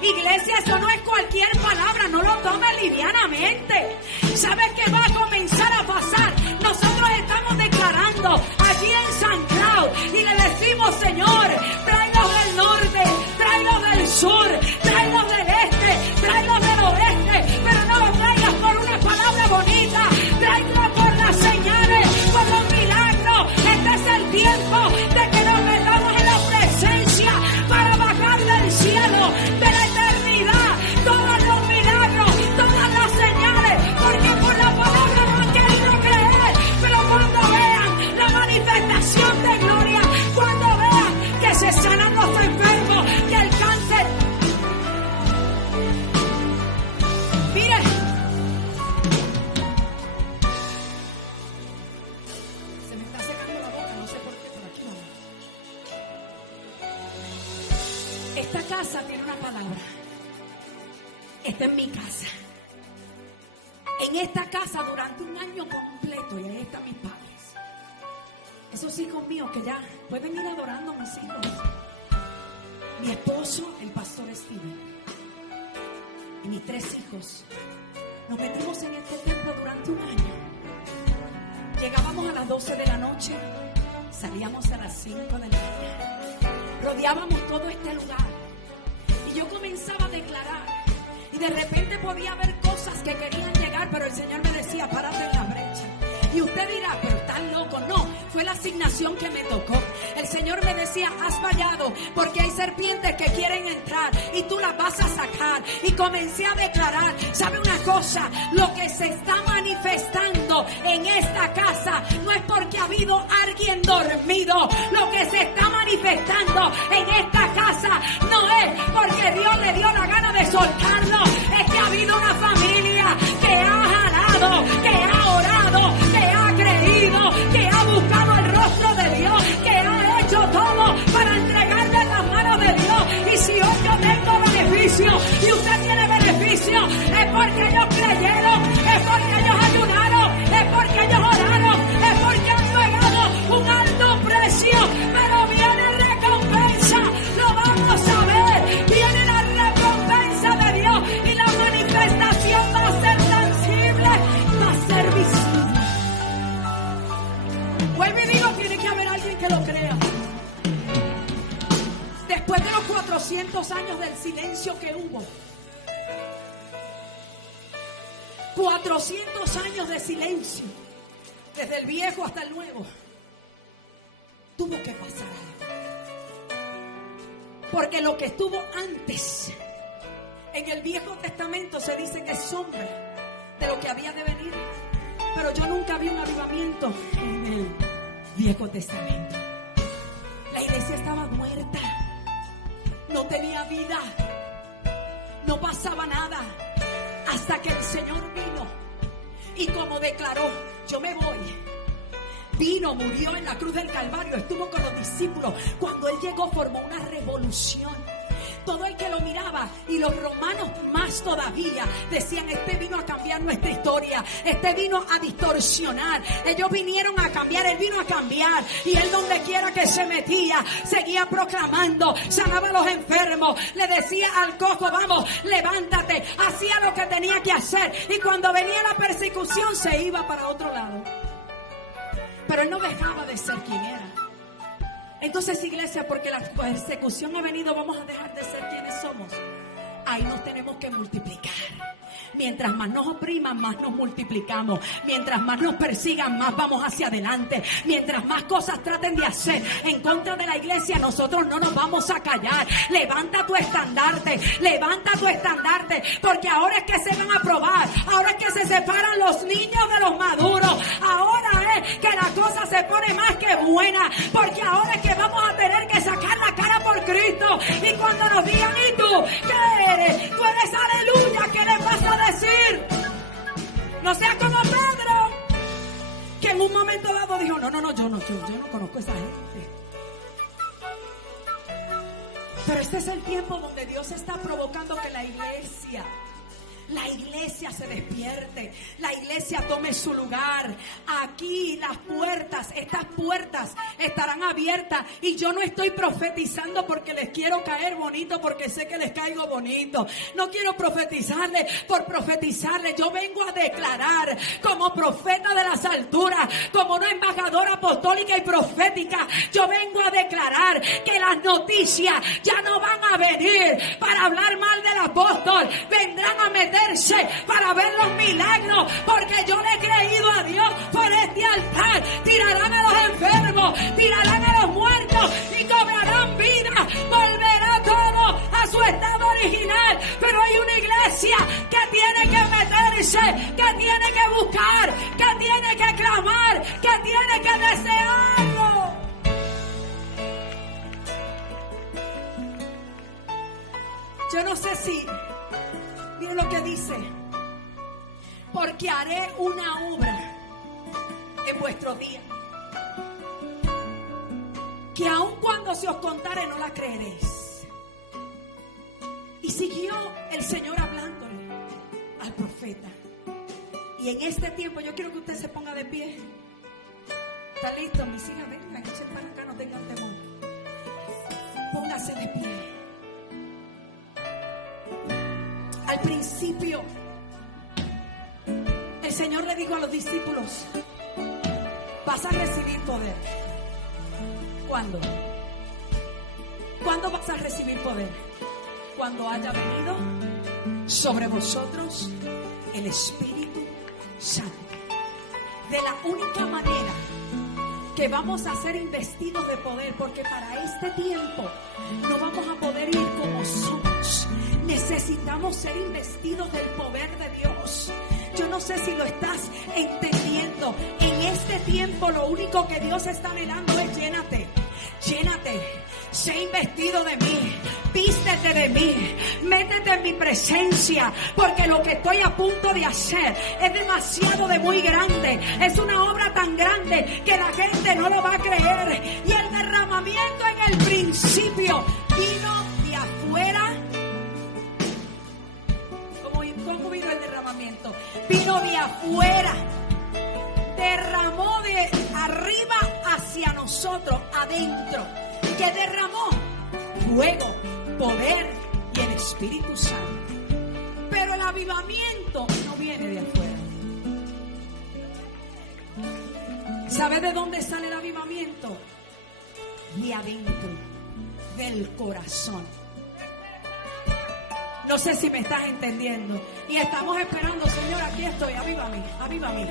Iglesia, eso no es cualquier palabra, no lo tomes livianamente. ¿Sabes qué va a comenzar a pasar? Nosotros estamos declarando allí en San Cloud y le decimos: Señor, tráelos del norte, tráelos del sur, tráelos del este, tráelos del oeste, pero no los traigas por una palabra bonita, tráelos por las señales, por los milagros. Este es el tiempo de que nos metamos en la presencia para bajar del cielo, de la eternidad, todos los milagros, todas las señales, porque por la palabra no han querido creer. Pero cuando vean la manifestación de gloria, cuando vean que se sanan los enfermos, que el cáncer, mire, se me está secando la boca, no sé por qué, por aquí no. Esta casa tiene una palabra. Esta es mi casa. En esta casa durante un año completo, y ahí están mis padres. Esos hijos míos que ya pueden ir adorando a mis hijos. Mi esposo, el pastor Steven, y mis 3 hijos. Nos metimos en este templo durante un año. Llegábamos a las 12 de la noche, salíamos a las 5 de la mañana. Rodeábamos todo este lugar. Y yo comenzaba a declarar. Y de repente podía haber cosas que querían llegar, pero el Señor me decía: párate en la brecha. Y usted dirá: pero están locos. No, fue la asignación que me tocó. El Señor me decía: has fallado, porque hay serpientes que quieren entrar y tú las vas a sacar. Y comencé a declarar: ¿sabe una cosa? Lo que se está manifestando en esta casa no es porque ha habido alguien dormido. Lo que se está manifestando manifestando en esta casa no es porque Dios le dio la gana de soltarlo, es que ha habido una familia que ha jalado, que ha orado, que ha creído, que ha buscado el rostro de Dios, que ha hecho todo para entregarle en las manos de Dios. Y si hoy yo tengo beneficio y usted tiene beneficio, es porque ellos creyeron, es porque ellos ayunaron, es porque ellos oraron, es porque han pagado un alto precio. Pero viene recompensa, lo vamos a ver, viene la recompensa de Dios y la manifestación va a ser tangible, va a ser visible. Vuelvo y digo, tiene que haber alguien que lo crea. Después de los 400 años del silencio que hubo, 400 años de silencio, desde el viejo hasta el nuevo, tuvo que pasar algo. Porque lo que estuvo antes, en el Viejo Testamento se dice que es sombra de lo que había de venir. Pero yo nunca vi un avivamiento en el Viejo Testamento. La iglesia estaba muerta, no tenía vida, no pasaba nada, hasta que el Señor vino y como declaró, yo me voy. Vino, murió en la cruz del Calvario, estuvo con los discípulos. Cuando Él llegó formó una revolución. Todo el que lo miraba, y los romanos más todavía, decían, este vino a cambiar nuestra historia, este vino a distorsionar. Ellos vinieron a cambiar, Él vino a cambiar. Y Él donde quiera que se metía, seguía proclamando, sanaba a los enfermos, le decía al cojo, vamos, levántate, hacía lo que tenía que hacer. Y cuando venía la persecución se iba para otro lado. Pero Él no dejaba de ser quien era. Entonces, iglesia, porque la persecución ha venido, vamos a dejar de ser quienes somos. Ahí nos tenemos que multiplicar. Mientras más nos opriman, más nos multiplicamos. Mientras más nos persigan, más vamos hacia adelante. Mientras más cosas traten de hacer en contra de la iglesia, nosotros no nos vamos a callar. Levanta tu estandarte, porque ahora es que se van a probar. Ahora es que se separan los niños de los maduros. Ahora es que la cosa se pone más que buena, porque ahora es que vamos a tener que sacar la cara por Cristo. Y cuando nos digan, ¿y tú qué eres? Tú eres aleluya, ¿qué le vas a decir? No seas como Pedro, que en un momento dado dijo, no, yo no conozco a esa gente. Pero este es el tiempo donde Dios está provocando que la iglesia se despierte, la iglesia tome su lugar. Aquí estas puertas estarán abiertas, y yo no estoy profetizando porque les quiero caer bonito, porque sé que les caigo bonito. No quiero profetizarles por profetizarles. Yo vengo a declarar como profeta de las alturas, como una embajadora apostólica y profética. Yo vengo a declarar que las noticias ya no van a venir para hablar mal del apóstol, vendrán a meterse para ver los milagros, porque yo le he creído a Dios por este altar. Tirarán a los enfermos, tirarán a los muertos y cobrarán vida. Volverá todo a su estado original. Pero hay una iglesia que tiene que meterse, que tiene que buscar, que tiene que clamar, que tiene que desearlo. Yo no sé si, miren lo que dice, porque haré una obra en vuestros días, que aun cuando se os contare no la creeréis. Y siguió el Señor hablándole al profeta. Y en este tiempo yo quiero que usted se ponga de pie. ¿Está listo? Mis hijas, vengan, echen para acá, no tengan temor. Póngase de pie. Al principio, el Señor le dijo a los discípulos, vas a recibir poder. ¿Cuándo? ¿Cuándo vas a recibir poder? Cuando haya venido sobre vosotros el Espíritu Santo. De la única manera que vamos a ser investidos de poder, porque para este tiempo no vamos a poder ir como somos. Necesitamos ser investidos del poder de Dios. Yo no sé si lo estás entendiendo. En este tiempo lo único que Dios está anhelando es llénate. llénate, sé investido de mí, vístete de mí, métete en mi presencia, porque lo que estoy a punto de hacer es demasiado de muy grande, es una obra tan grande que la gente no lo va a creer. Y el derramamiento en el principio vino de afuera. ¿Cómo vino el derramamiento? Vino de afuera, derramó de arriba hacia nosotros, adentro. ¿Qué derramó? Fuego, poder y el Espíritu Santo. Pero el avivamiento no viene de afuera. ¿Sabe de dónde sale el avivamiento? De adentro, del corazón. No sé si me estás entendiendo. Y estamos esperando, Señor, aquí estoy, avívame, avívame.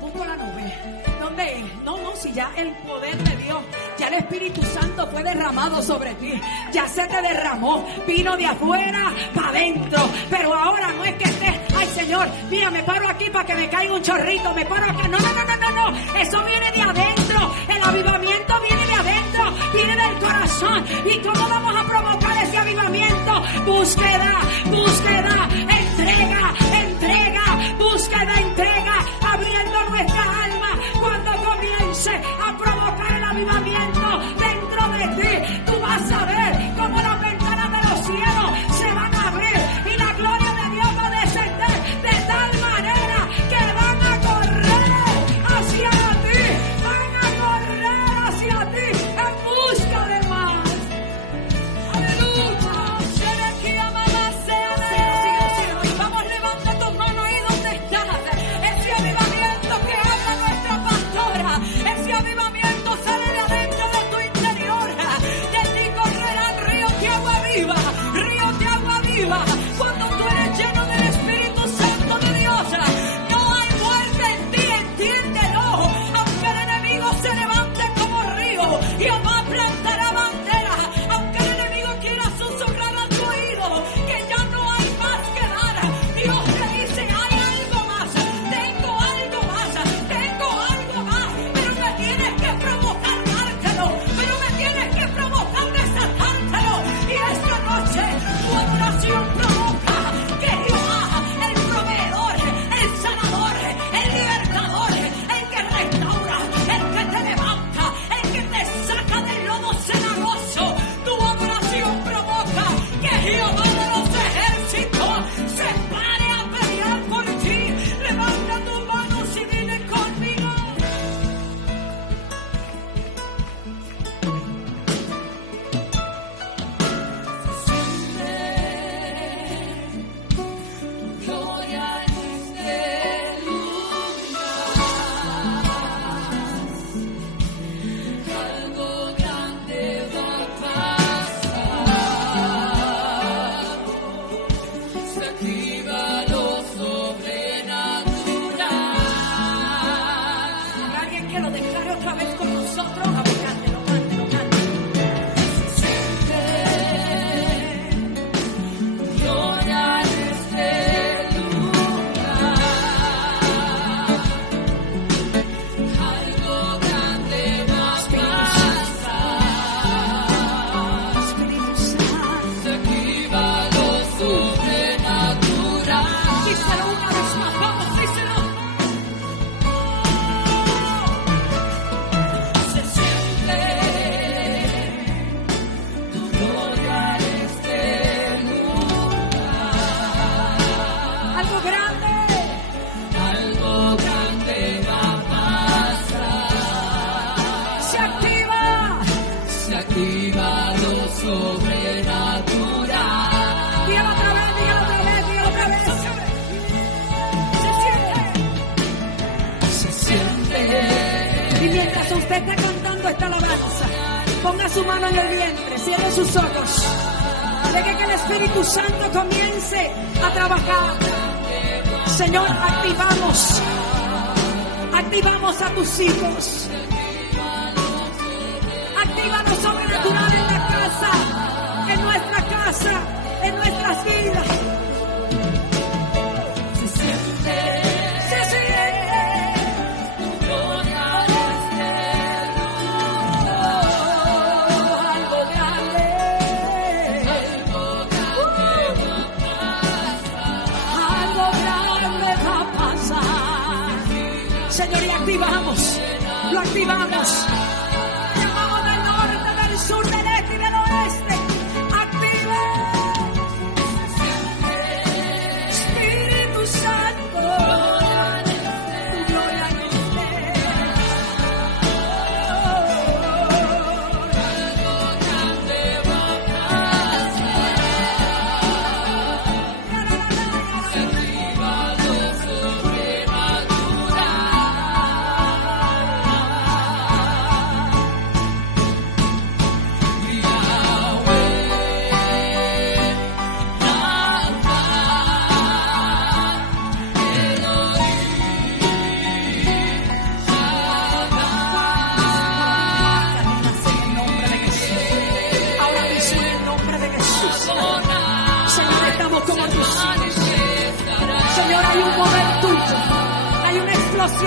Punto la nube. ¿Dónde es? No, si ya el poder de Dios, ya el Espíritu Santo fue derramado sobre ti. Ya se te derramó. Vino de afuera para adentro. Pero ahora no es que estés, ay Señor, mira, me paro aquí para que me caiga un chorrito. Me paro acá. No. Eso viene de adentro. El avivamiento viene de adentro. Viene del corazón. ¿Y cómo vamos a provocar ese avivamiento? Búsqueda, entrega, búsqueda, entrega, abriendo nuestra alma. Cuando comience a provocar el avivamiento dentro de ti, tú vas a ver cómo las ventanas de los cielos se van a abrir y la gloria de Dios va a descender de tal manera que van a correr hacia ti, en busca de más. Aleluya. Vamos, levanta tus manos ahí donde estás. Ese avivamiento que habla nuestra pastora, ese avivamiento sale de adentro de tu interior. De ti correrán ríos de agua viva. Cuando tú eres lleno del Espíritu Santo de Dios, no hay muerte en ti, entiéndelo. Aunque el enemigo se levante como río, Jehová plantará bandera. Aunque el enemigo quiera susurrar a tu oído que ya no hay más que dar, Dios te dice, hay algo más, tengo algo más, pero me tienes que provocar dártelo, pero me tienes que provocar desatártelo. Y esta noche tu oración provoca que Jehová, el proveedor, el sanador, el libertador, el que restaura, el que te levanta, el que te saca del lodo cenagoso, tu oración provoca que Jehová de los ejércitos se pare a pelear por ti. Levanta tus manos y dile conmigo. Gloria en este lugar, algo grande va a pasar, se activa lo sobrenatural. Alguien que lo declare otra vez con nosotros. A ver, cántelo. Gloria en este lugar, algo grande va a pasar, se activa lo sobrenatural. Díselo una vez más, vamos, díselo. Se siente tu gloria en este lugar. Algo grande va a pasar. Se activa lo sobrenatural. Dígalo otra vez. Se siente. Y mientras usted está cantando esta alabanza, ponga su mano en el vientre, cierre sus ojos. Deje que el Espíritu Santo comience a trabajar. Señor, activamos a tus hijos. Activa lo sobrenatural en la casa, en nuestra casa, en nuestras vidas. Se siente. Gloria en este lugar. Señor, y activamos. Lo activamos. Llamamos del norte, del sur, del este y del oeste. Activa. Espíritu Santo. Tu gloria en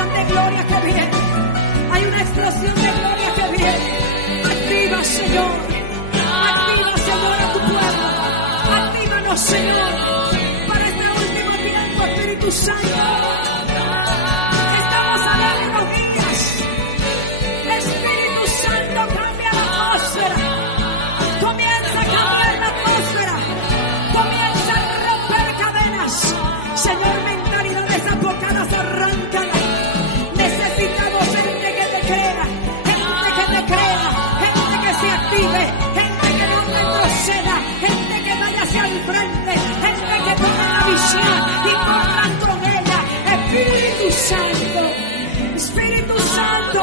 de gloria que viene. Hay una explosión de gloria que viene. Activa, Señor. Activa, Señor, a tu pueblo. Actívanos, Señor, para este último tiempo, Espíritu Santo. Estamos hablando de los niños. Espíritu Santo, cambia la atmósfera. Comienza a cambiar la atmósfera. Comienza a romper cadenas. Señor, mentalidades apocadas, arráncala. Necesitamos gente que te crea, gente que se active, gente que no retroceda, gente que vaya hacia el frente, gente que tome la visión y corran con ella. Espíritu Santo, Espíritu Santo.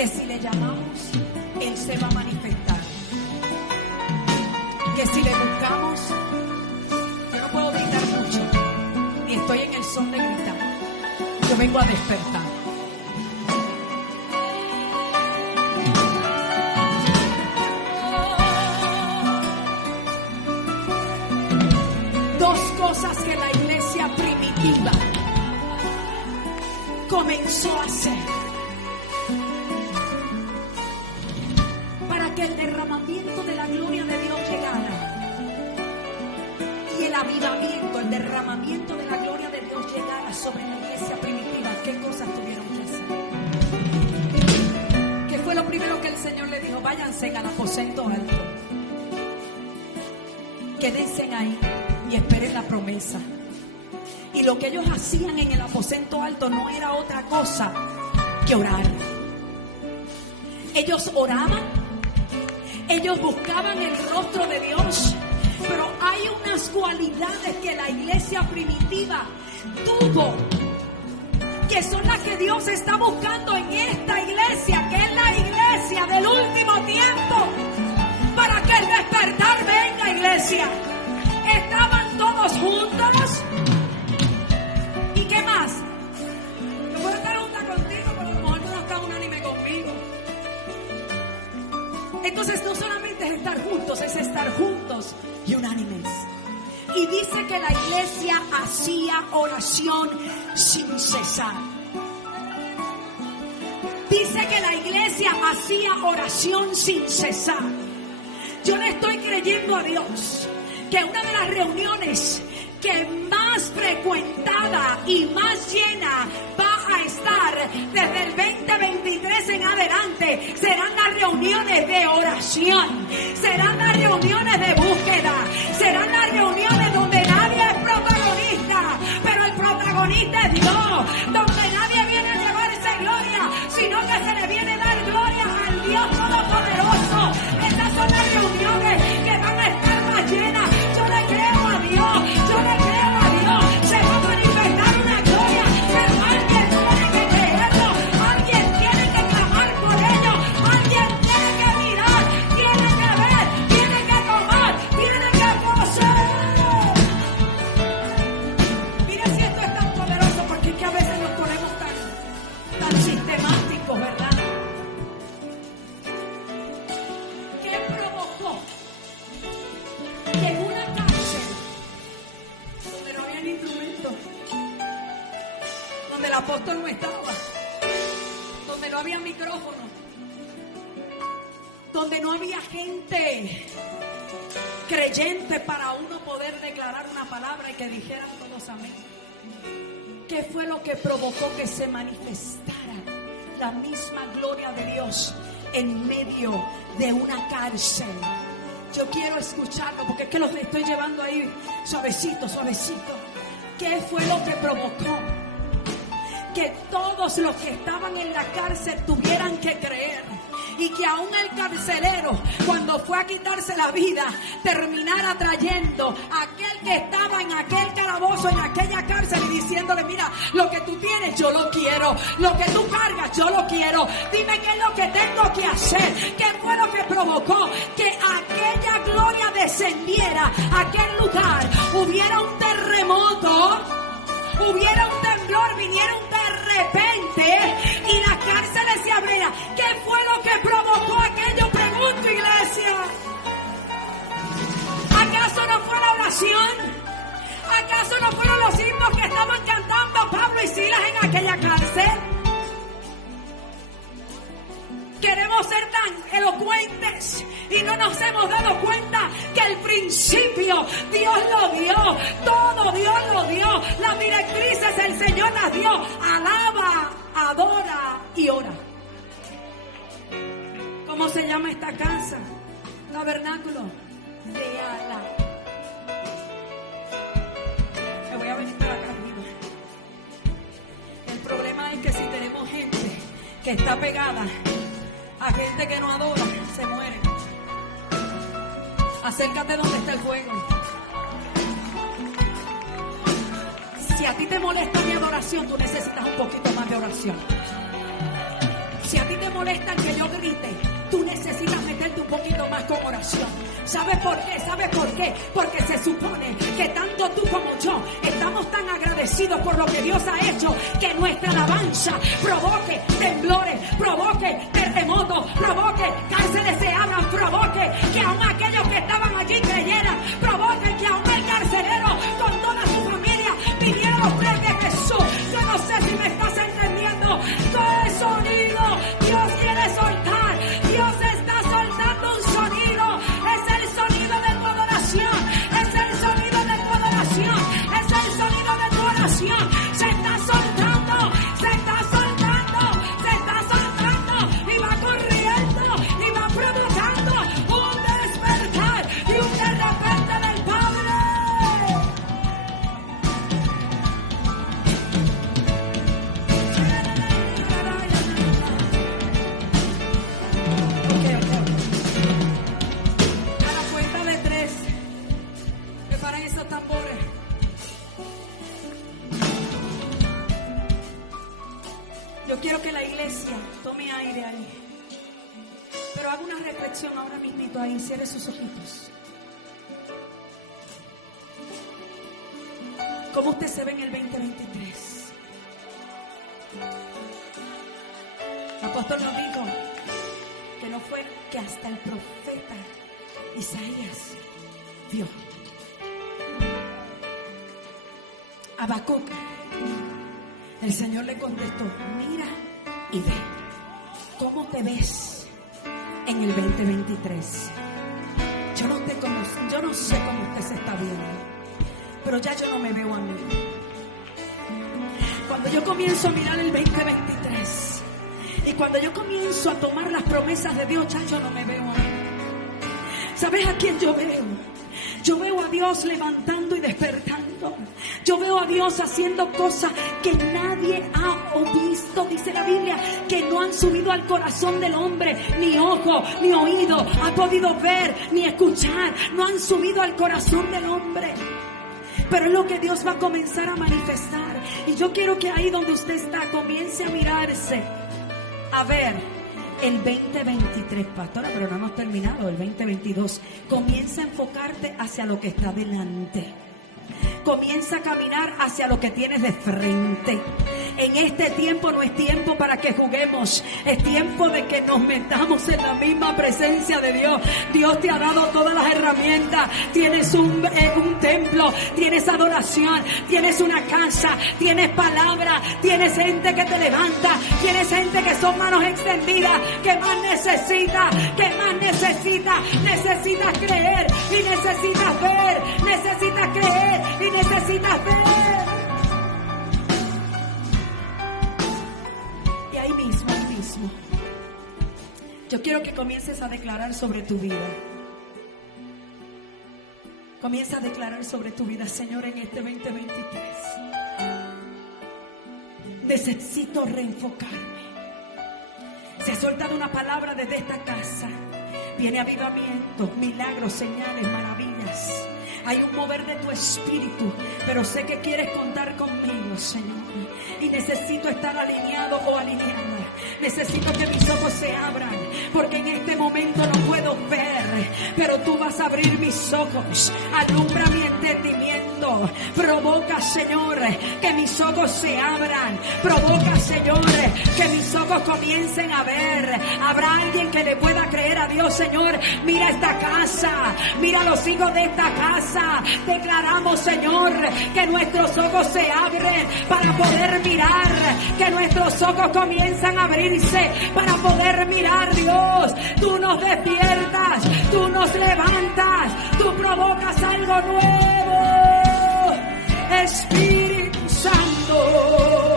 Que si le llamamos, Él se va a manifestar. Que si le buscamos, yo no puedo gritar mucho, ni estoy en el son de gritar. Yo vengo a despertar. Dos cosas que la iglesia primitiva comenzó a hacer que el derramamiento de la gloria de Dios llegara y el avivamiento, el derramamiento de la gloria de Dios llegara sobre la iglesia primitiva. ¿Qué cosas tuvieron que hacer? ¿Qué fue lo primero que el Señor le dijo? Váyanse al aposento alto, quédense ahí y esperen la promesa. Y lo que ellos hacían en el aposento alto no era otra cosa que orar. Ellos oraban, ellos buscaban el rostro de Dios, pero hay unas cualidades que la iglesia primitiva tuvo que son las que Dios está buscando en esta iglesia, que es la iglesia del último tiempo, para que el despertar venga, iglesia. Estaban todos juntos. ¿Y qué más? Yo puedo estar junta contigo, pero a lo mejor tú no estás unánime conmigo. Entonces no solamente es estar juntos, es estar juntos y unánimes. Y dice que la iglesia hacía oración sin cesar. Dice que la iglesia hacía oración sin cesar. Yo le estoy creyendo a Dios que una de las reuniones que más frecuentada y más llena va a estar desde el 2023 en adelante serán las reuniones de oración, serán las reuniones de búsqueda, serán las reuniones donde nadie es protagonista, pero el protagonista es Dios, donde nadie viene a llevarse gloria, sino que se le viene a dar gloria al Dios Todopoderoso. Esas son las reuniones que van a estar más llenas. Yo le creo a Dios, yo le creo a Dios. Se va a manifestar una gloria, pero alguien tiene que creerlo, alguien tiene que clamar por ello, alguien tiene que mirar, tiene que ver, tiene que tomar, tiene que poseer. Mira si esto es tan poderoso, porque es que a veces nos ponemos tan sistemáticos, ¿verdad? ¿Qué provocó que en una cárcel donde no había instrumento, donde el apóstol no estaba, donde no había micrófono, donde no había gente creyente para uno poder declarar una palabra y que dijeran todos amén? ¿Qué fue lo que provocó que se manifestara la misma gloria de Dios en medio de una cárcel? Yo quiero escucharlo porque es que los estoy llevando ahí suavecito, suavecito. ¿Qué fue lo que provocó que todos los que estaban en la cárcel tuvieran que creer? Y que aún el carcelero, cuando fue a quitarse la vida, terminara trayendo a aquel que estaba en aquel calabozo, en aquella cárcel, y diciéndole: mira, lo que tú tienes yo lo quiero, lo que tú cargas yo lo quiero, dime qué es lo que tengo que hacer. ¿Qué fue lo que provocó que aquella gloria descendiera a aquel lugar? Hubiera un terremoto, hubiera un temblor, viniera un de repente y las cárceles se abrieran. ¿Qué fue lo que provocó aquello? Pregunto, iglesia. ¿Acaso no fue la oración? ¿Acaso no fueron los himnos que estaban cantando Pablo y Silas en aquella cárcel? Queremos ser tan elocuentes y no nos hemos dado cuenta que al principio Dios lo dio, todo Dios lo dio, las directrices el Señor las dio. Alaba, adora y ora. ¿Cómo se llama esta casa? Tabernáculo de Alá. Me voy a venir para acá arriba. El problema es que si tenemos gente que está pegada a gente que no adora, se muere. Acércate donde está el fuego. Si a ti te molesta mi adoración, tú necesitas un poquito más de oración. Si a ti te molesta que yo grite, tú necesitas meterte un poquito más con oración. ¿Sabes por qué? ¿Sabes por qué? Porque se supone que tanto tú como yo estamos tan agradecidos por lo que Dios ha hecho, que nuestra alabanza provoque temblores, provoque terremotos, provoque cárceles se abran, provoque que aún aquellos que estaban allí creyeran, provoque que aún el carcelero con toda su familia viniera a los pies de Jesús. Yo no sé si me estás entendiendo. Todo el sonido Dios quiere soltar. Dios está soltando un sonido. Es el sonido de tu adoración. Es el sonido de tu adoración. Es el sonido de tu oración. Se está soltando. Se está soltando. Se está soltando. Y va corriendo. Y Yo quiero que la iglesia tome aire ahí. Pero haga una reflexión ahora mismito ahí. Cierre sus ojitos. ¿Cómo usted se ve en el 2023? El apóstol nos dijo que no fue que hasta el profeta Isaías vio. Habacuc, el Señor le contestó: mira y ve cómo te ves en el 2023. Yo no sé cómo usted se está viendo, pero ya yo no me veo a mí. Cuando yo comienzo a mirar el 2023 y cuando yo comienzo a tomar las promesas de Dios, ya yo no me veo a mí. ¿Sabes a quién yo veo? Yo veo a Dios levantando y despertando. Yo veo a Dios haciendo cosas que nadie ha visto. Dice la Biblia que no han subido al corazón del hombre, ni ojo, ni oído ha podido ver, ni escuchar. No han subido al corazón del hombre. Pero es lo que Dios va a comenzar a manifestar. Y yo quiero que ahí donde usted está comience a mirarse, a ver el 2023, pastora, pero no hemos terminado, el 2022. Comienza a enfocarte hacia lo que está delante. Comienza a caminar hacia lo que tienes de frente. En este tiempo no es tiempo para que juguemos, es tiempo de que nos metamos en la misma presencia de Dios. Dios te ha dado todas las herramientas. Tienes un templo, tienes adoración, tienes una casa, tienes palabra, tienes gente que te levanta, tienes gente que son manos extendidas. ¿Qué más necesitas? ¿Qué más necesitas? Necesitas creer y necesitas ver, necesitas creer y necesitas ver. Y ahí mismo, yo quiero que comiences a declarar sobre tu vida. Comienza a declarar sobre tu vida: Señor, en este 2023 necesito reenfocarme. Se ha soltado una palabra desde esta casa. Viene avivamiento, milagros, señales, maravillas. Hay un mover de tu espíritu, pero sé que quieres contar conmigo, Señor. Y necesito estar alineado o alineada. Necesito que mis ojos se abran, porque en este momento no puedo ver, pero tú vas a abrir mis ojos. Alumbra mi entendimiento. Provoca, Señor, que mis ojos se abran. Provoca, Señor, que mis ojos comiencen a ver. Habrá alguien que le pueda creer a Dios, Señor. Mira esta casa, mira los hijos de esta casa. Declaramos, Señor, que nuestros ojos se abren para poder mirar, que nuestros ojos comienzan a abrirse para poder mirar. Dios, tú nos despiertas, tú nos levantas, tú provocas algo nuevo, Espíritu Santo.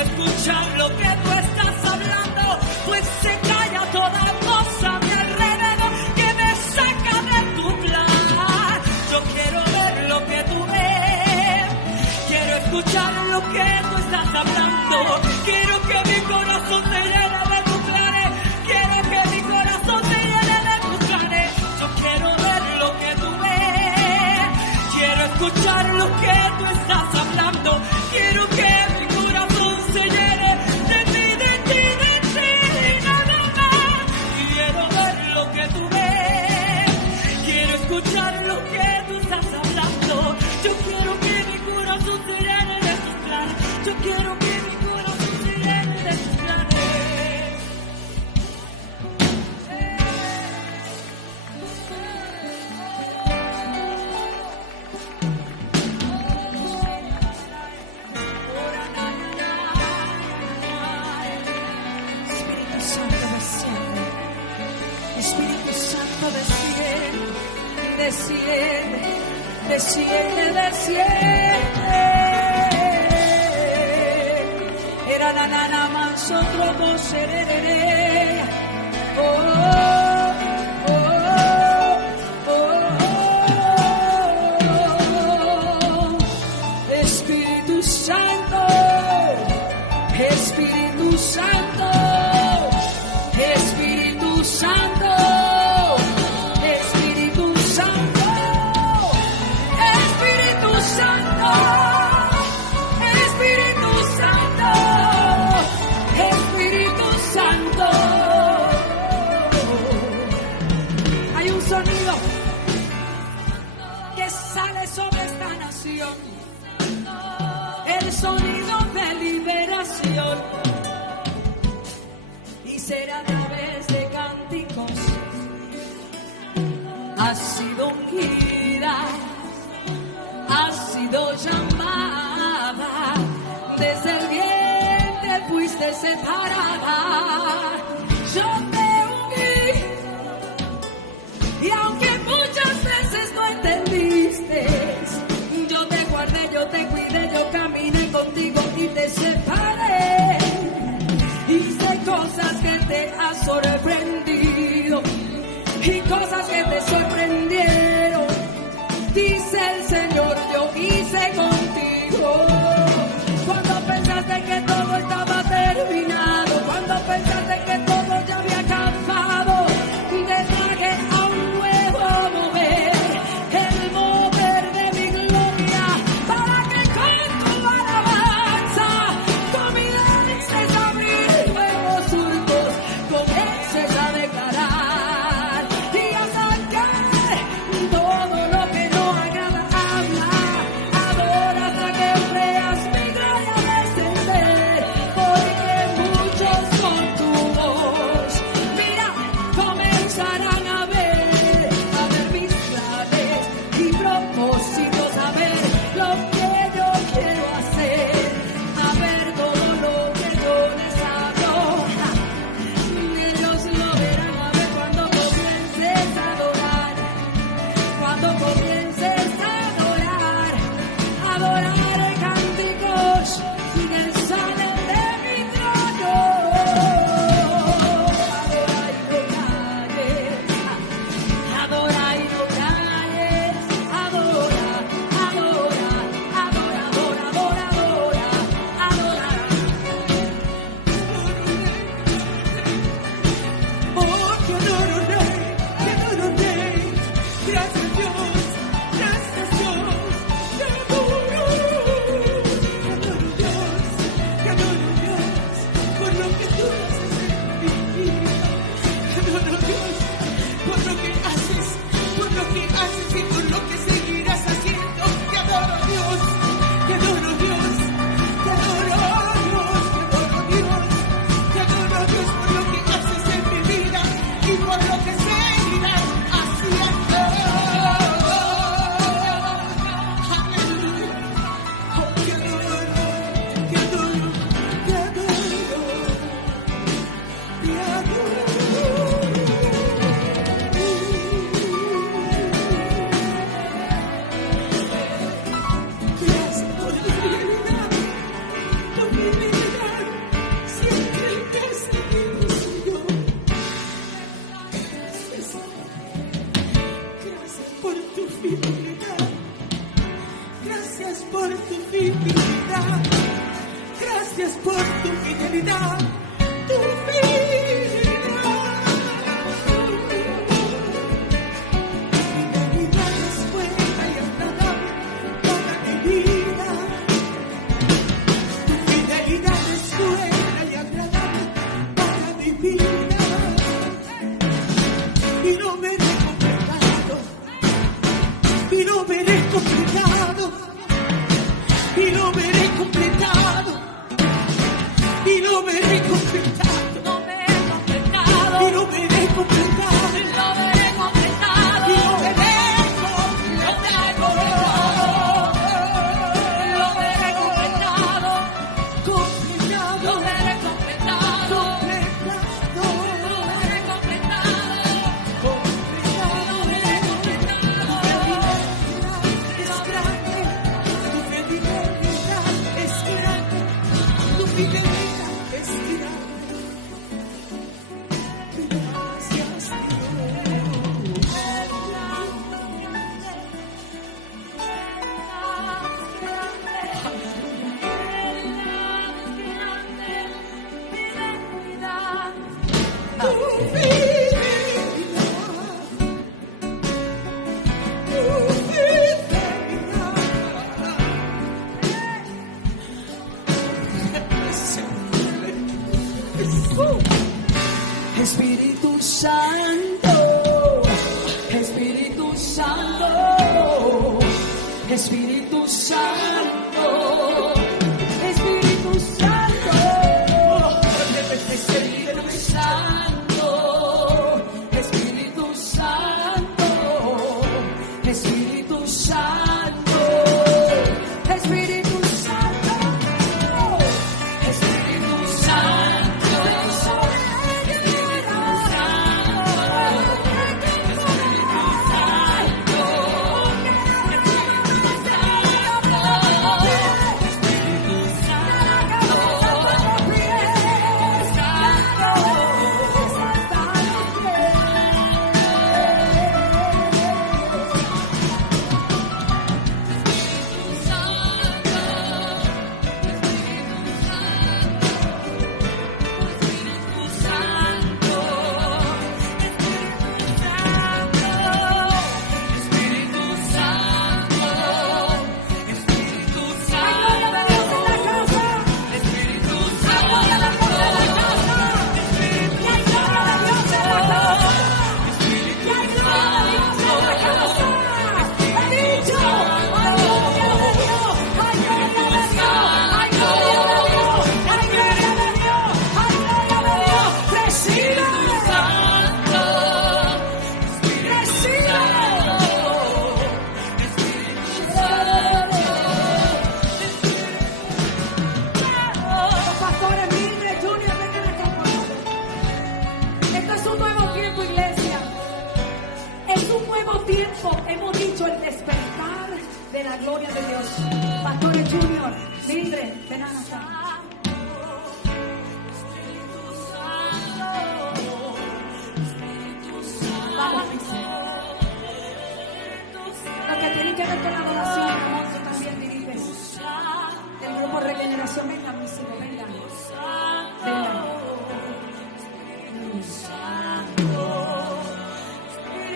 Escuchar lo que tú estás hablando, pues se calla toda voz a mi alrededor que me saca de tu plan. Yo quiero ver lo que tú ves, quiero escuchar lo que tú estás hablando. Quiero que mi corazón se llene de tus planes, quiero que mi corazón se llene de tus planes. Yo quiero ver lo que tú ves, quiero escuchar lo que tú estás hablando. Quiero que escuchar lo que tú estás hablando. quiero que mi corazón se llene de tus planes. Espíritu Santo desciende. Espíritu Santo desciende, desciende, desciende, desciende. Era la nana manso tropo sererere. Oh, oh, oh, oh. Espíritu Santo, Espíritu Santo, Espíritu Santo, Espíritu Santo, Espíritu Santo, Espíritu Santo, Espíritu Santo. Hay un sonido que sale sobre esta nación, el sonido de liberación, y será a través de cánticos. Has sido ungida, has sido llamada, desde el vientre fuiste separada. Yo te ungí, y aunque muchas veces no entendiste, yo te guardé, yo te cuidé, yo caminé contigo y te separé. Hice cosas que te han sorprendido y cosas que te sorprendieron. Dice el Señor, yo hice contigo. Cuando pensaste que todo estaba terminado, cuando pensaste que todo ya había acabado, y te traje a un nuevo mover, el mover de mi gloria, para que con tu alabanza comiences a abrir nuevos surcos, comiences a declarar y a sacar todo lo que no agrada. Habla, adora hasta que veas mi gloria descender, porque muchos con tu voz, mira, comenzarán a ver mis planes y propósitos, a ver lo que yo quiero hacer, a ver todo lo que yo les hablo. Ellos lo verán, a ver cuando comiences a adorar, cuando comiences a adorar, adorar cánticos y que salen de mi trono. Adora y no calles, adora y no calles, adora, adora, adora, adora, adora, adora, adora, adora. Oh, te adoro, Rey, te adoro, Rey. Gracias, Dios, gracias, Dios, te adoro. Te adoro, Dios, te adoro, Dios, por lo que tú haces en mi vida. Te adoro, Dios, por lo que haces y por lo que seguirás haciendo. Te adoro, Dios, te adoro, Dios, te adoro, Dios, te adoro, Dios, te adoro, Dios, por lo que haces en mi vida y por lo que seguirás haciendo. Aleluya. Oh, te adoro, te adoro, te adoro, te adoro. Gracias por tu fidelidad, siempre me has seguido, Señor. Gracias por tu fidelidad, gracias por tu fidelidad, gracias por tu fidelidad, tu fidelidad. Fidelidad es buena y agradable para mi vida. Tu fidelidad es buena y agradable para mi vida. Y no merefco pecado, y no merezco pecado, y no merezco pecado. Santo, Espíritu Santo, Espíritu Santo, Espíritu Santo, Espíritu Santo, Espíritu Santo, Espíritu Santo, Espíritu Santo, Espíritu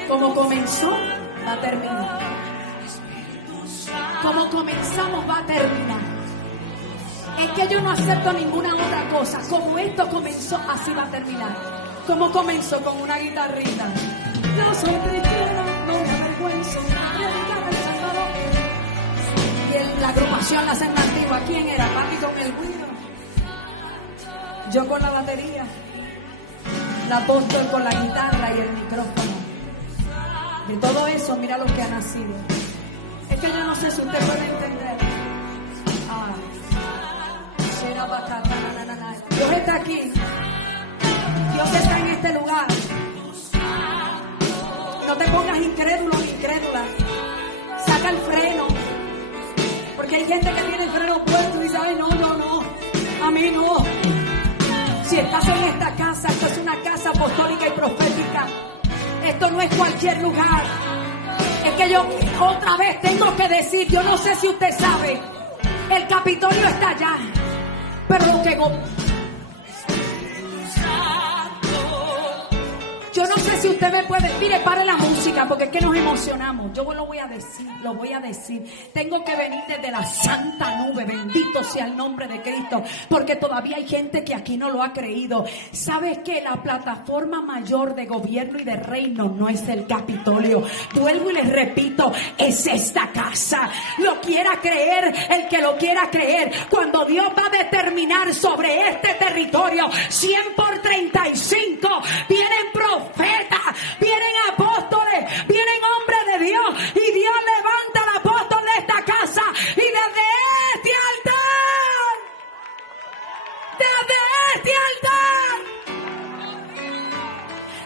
Como comenzó, va a terminar. Como comenzamos, va a terminar. Es que yo no acepto ninguna otra cosa. Como esto comenzó, así va a terminar. Como comenzó, con una guitarrita. Yo soy cristiano, no me avergüenzo. Y en la agrupación La Senda Antigua, ¿quién era? Papi con el guiro. Yo con la batería. La apóstol con la guitarra y el micrófono. De todo eso, mira lo que ha nacido. Es que yo no sé si usted puede entender. Dios está aquí. Dios está en este lugar. No te pongas incrédulo ni incrédula. Saca el freno. Porque hay gente que tiene el freno puesto y dice, ay, no. A mí no. Si estás en esta casa, esto es una casa apostólica y profética. Esto no es cualquier lugar. Es que yo otra vez tengo que decir, yo no sé si usted sabe, el Capitolio está allá, pero lo que yo no sé si usted me puede, mire, pare la música porque es que nos emocionamos. Yo lo voy a decir. Tengo que venir desde la santa nube, bendito sea el nombre de Cristo, porque todavía hay gente que aquí no lo ha creído. ¿Sabes qué? La plataforma mayor de gobierno y de reino no es el Capitolio. Vuelvo y les repito, es esta casa. Lo quiera creer el que lo quiera creer. Cuando Dios va a determinar sobre este territorio 100 por 35, vienen profetas, vienen apóstoles, vienen hombres de Dios, y Dios levanta al apóstol de esta casa, y desde este altar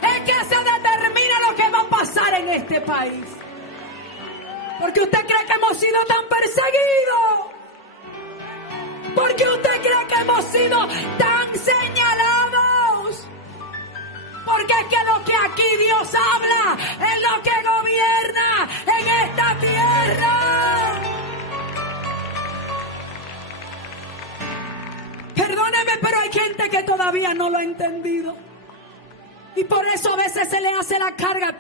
es que se determina lo que va a pasar en este país. Porque usted cree que hemos sido tan perseguidos, porque usted cree que hemos sido tan señalados. Porque es que lo que aquí Dios habla es lo que gobierna en esta tierra. Perdóneme, pero hay gente que todavía no lo ha entendido. Y por eso a veces se le hace la carga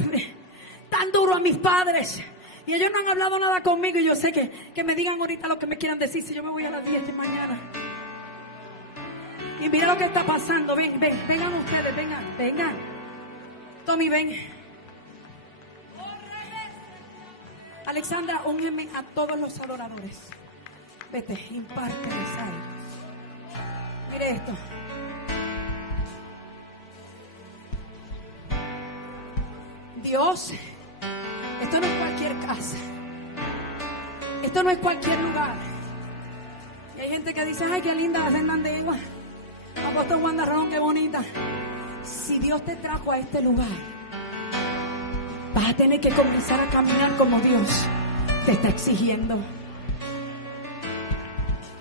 tan duro a mis padres. Y ellos no han hablado nada conmigo. Y yo sé que me digan ahorita lo que me quieran decir si yo me voy a las 10 de mañana. Y mira lo que está pasando. Vengan ustedes, vengan. Tommy, ven. Alexandra, úngeme a todos los adoradores. Vete, imparte, sal. Mire esto. Dios, esto no es cualquier casa. Esto no es cualquier lugar. Y hay gente que dice, ay, qué linda la senda de Igua. Apóstol Juan Darrón, qué bonita. Si Dios te trajo a este lugar, vas a tener que comenzar a caminar como Dios te está exigiendo.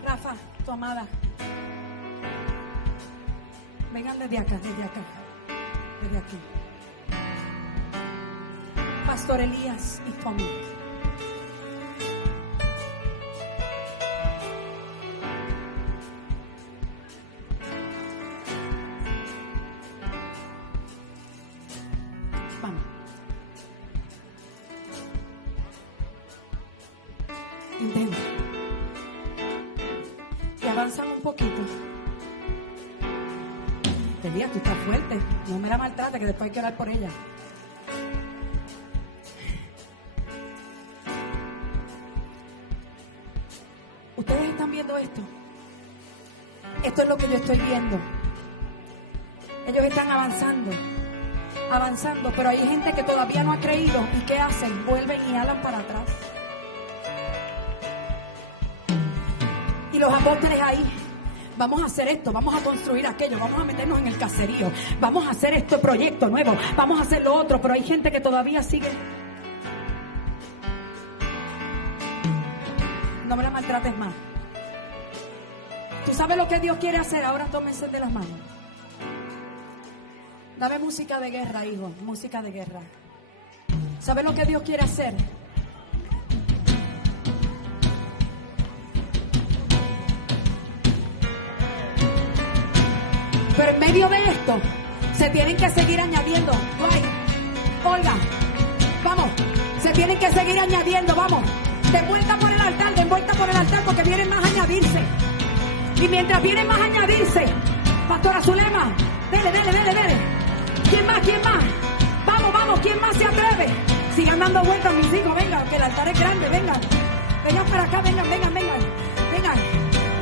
Rafa, tu amada, vengan desde acá, desde aquí. Pastor Elías y Tommy. Vamos. Intenta. Y avanzan un poquito. Elías, tú estás fuerte. No me la maltrate, que después hay que orar por ella. Ustedes están viendo esto. Esto es lo que yo estoy viendo. Ellos están avanzando, pero hay gente que todavía no ha creído. ¿Y qué hacen? Vuelven y jalan para atrás. Y los apóstoles ahí, vamos a hacer esto, vamos a construir aquello, vamos a meternos en el caserío, vamos a hacer este proyecto nuevo, vamos a hacer lo otro, pero hay gente que todavía sigue. No me la maltrates más. ¿Tú sabes lo que Dios quiere hacer? Ahora tómense de las manos. Dame música de guerra, hijo, música de guerra. ¿Sabes lo que Dios quiere hacer? Pero en medio de esto, se tienen que seguir añadiendo. Guay, Olga, vamos, se tienen que seguir añadiendo, vamos. De vuelta por el altar, porque vienen más a añadirse. Y mientras vienen más a añadirse, Pastora Zulema, dele. ¿Quién más? Vamos, ¿quién más se atreve? Sigan dando vueltas, mis hijos, vengan, que el altar es grande, vengan para acá, vengan.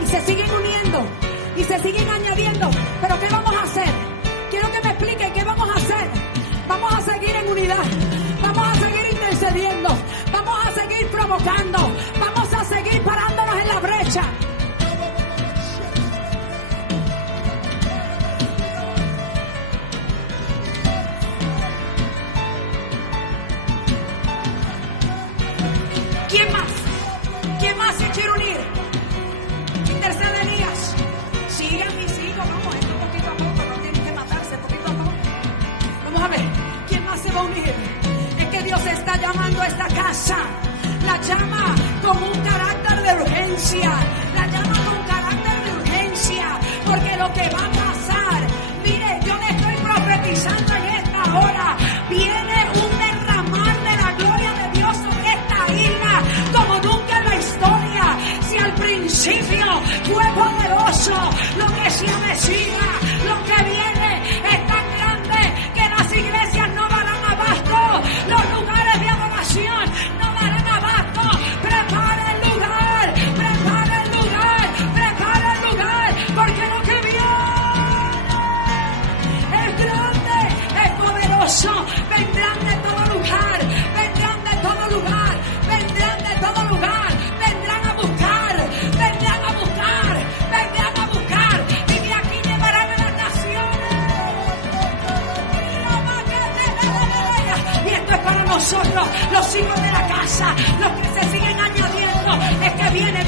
Y se siguen uniendo, y se siguen añadiendo. ¿Pero qué vamos a hacer? Quiero que me expliquen qué vamos a hacer. Vamos a seguir en unidad, vamos a seguir intercediendo, vamos a seguir provocando, vamos a seguir parándonos en la brecha. ¿Quién más se quiere unir? Intercede Elías. Sigan mis hijos, vamos, esto poquito a poco, no tienen que matarse, poquito a poco. Vamos a ver, ¿quién más se va a unir? Es que Dios está llamando a esta casa. La llama con un carácter de urgencia. Porque lo que va a pasar, mire, yo le estoy profetizando en esta hora. Viene un derramar de la gloria de Dios sobre esta isla como nunca en la historia. Si al principio fue poderoso, lo que se avecina, lo que viene es tan grande que las iglesias no darán abasto, los lugares de adoración no darán abasto. Prepara el lugar, porque lo que viene es grande, es poderoso. Vendrán de todo lugar, vendrán a buscar, y de aquí llevarán a las naciones. Y esto es para nosotros, los hijos de la casa, los que se siguen añadiendo. Es que vienen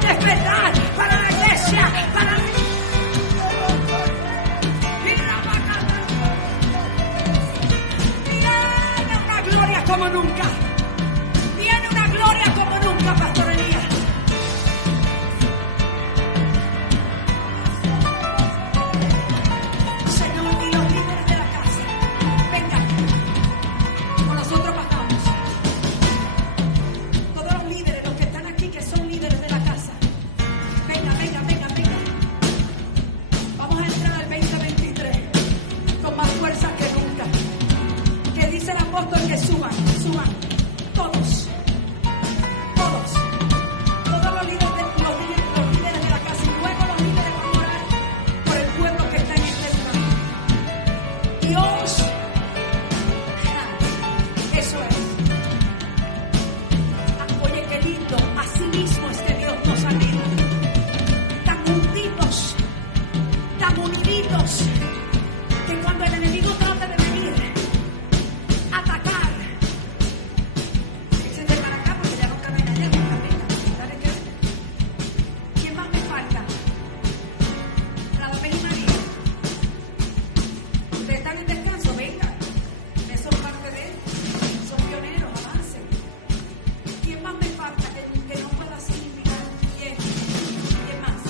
despertar para la iglesia, Viene una gloria como nunca. Pastor Elías. Señor, y los líderes de la casa, vengan, como nosotros bajamos. Todos los líderes, los que están aquí, que son líderes de la casa, vengan. Vamos a entrar al 2023. apóstol que suban, todos los líderes de la casa, y luego los líderes van a orar por el pueblo que está en este lugar. Dios, eso es. Oye, qué lindo, así mismo es que Dios nos anhela. Tan unidos, que cuando el enemigo trate de venir a atacar, échate para acá porque ya no caben allá, no caben. ¿Sabes qué? ¿Quién más me falta? Radamel y María. Ustedes están en descanso, vengan. Ustedes son parte de él, son pioneros, avancen. ¿Quién más me falta que no pueda significar? ¿Quién más?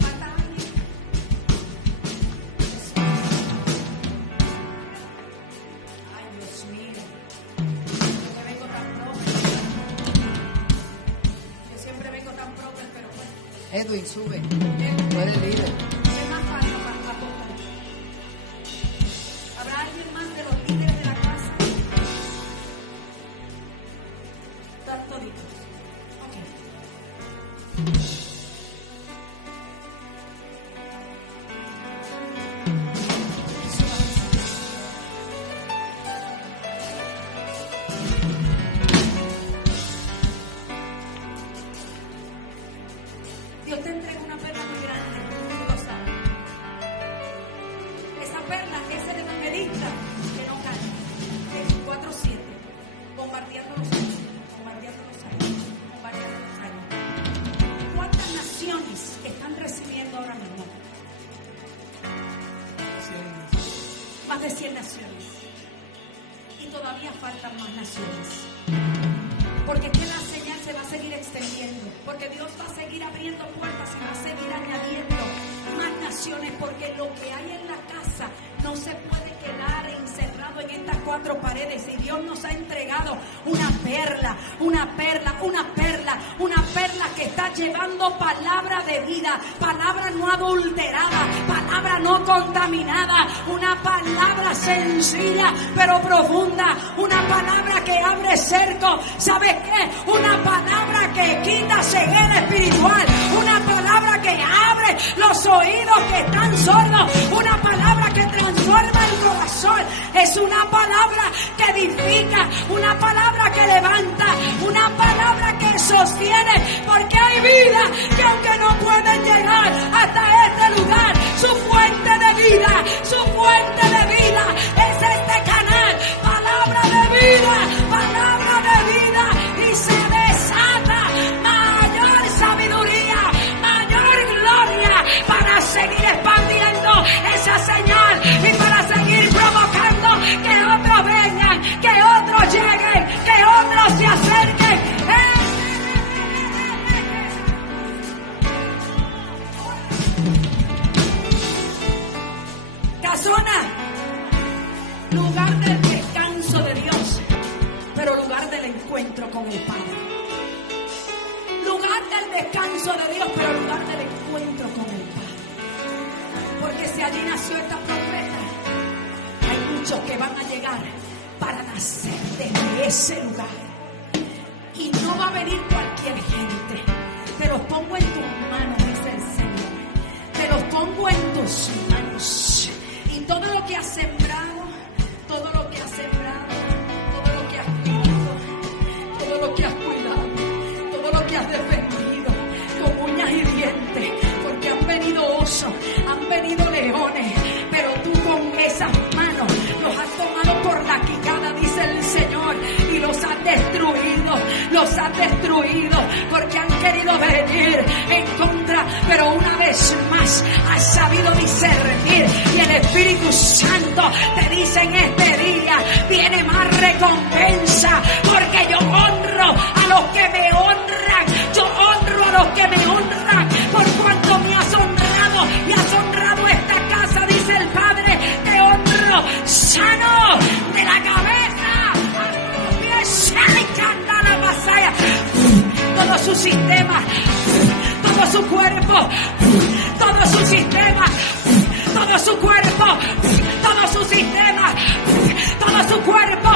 ¿Falta alguien? Ay, Dios mío. Yo vengo tan próspero. Yo siempre vengo tan próspero, pero bueno. Edwin, sube. Tú eres líder. ¿Quién más falta para la cosa? ¿Habrá alguien más de los líderes de la casa? Están toditos. Ok. Dios te entrega una perla muy grande, tú lo sabes. Esa perla es el evangelista que no calla, 24/7, bombardeando los años. ¿Cuántas naciones están recibiendo ahora mismo? Más de 100 naciones. Y todavía faltan más naciones. Porque que la señal se va a seguir extendiendo. Porque Dios va a seguir abriendo puertas y va a seguir añadiendo más naciones. Porque lo que hay en la casa no se puede quedar encerrado en estas 4 paredes. Y Dios nos ha entregado una perla que está llevando palabra de vida, palabra no adulterada, palabra no contaminada, una palabra sencilla pero profunda, una palabra que abre cerco. ¿Sabes qué? Una palabra que quita ceguera espiritual, una palabra que abre los oídos que están sordos, una palabra que transforma el corazón. Es una palabra que edifica, una palabra que levanta, una palabra que sostiene, porque hay vida que aunque no pueden llegar hasta este lugar, su fuente de vida es este canal, palabra de vida, y se desata mayor sabiduría, mayor gloria para seguir expandiendo esa señal y para seguir provocando que otros vengan, que otros lleguen, que otros se acerquen. Casona, lugar del descanso de Dios, pero lugar del encuentro con el Padre. Lugar del descanso de Dios, pero lugar del encuentro con el Padre. Porque si allí nació esta profeta, hay muchos que van a llegar para nacer desde ese lugar. Y no va a venir cualquier gente. Te los pongo en tus manos, dice el Señor. Te los pongo en tus manos. Y todo lo que has sembrado, todo lo que has sembrado, todo lo que has cuidado, todo lo que has cuidado, todo lo que has defendido con uñas y dientes, porque han venido osos, han venido leones, pero tú con esas manos los has tomado por la quijada, dice el Señor, y los has destruido, porque han querido venir en contra, pero una vez más has sabido discernir, y el Espíritu Santo te dice en este día, viene más recompensa, porque yo honro a los que me honran, yo honro a los que me honran, por cuanto me has honrado y has honrado esta casa, dice el Padre, te honro, sano de la cabeza a los pies, la pasaya, todo su sistema, todo su cuerpo, todo su sistema, todo su cuerpo, todo su sistema, todo su cuerpo,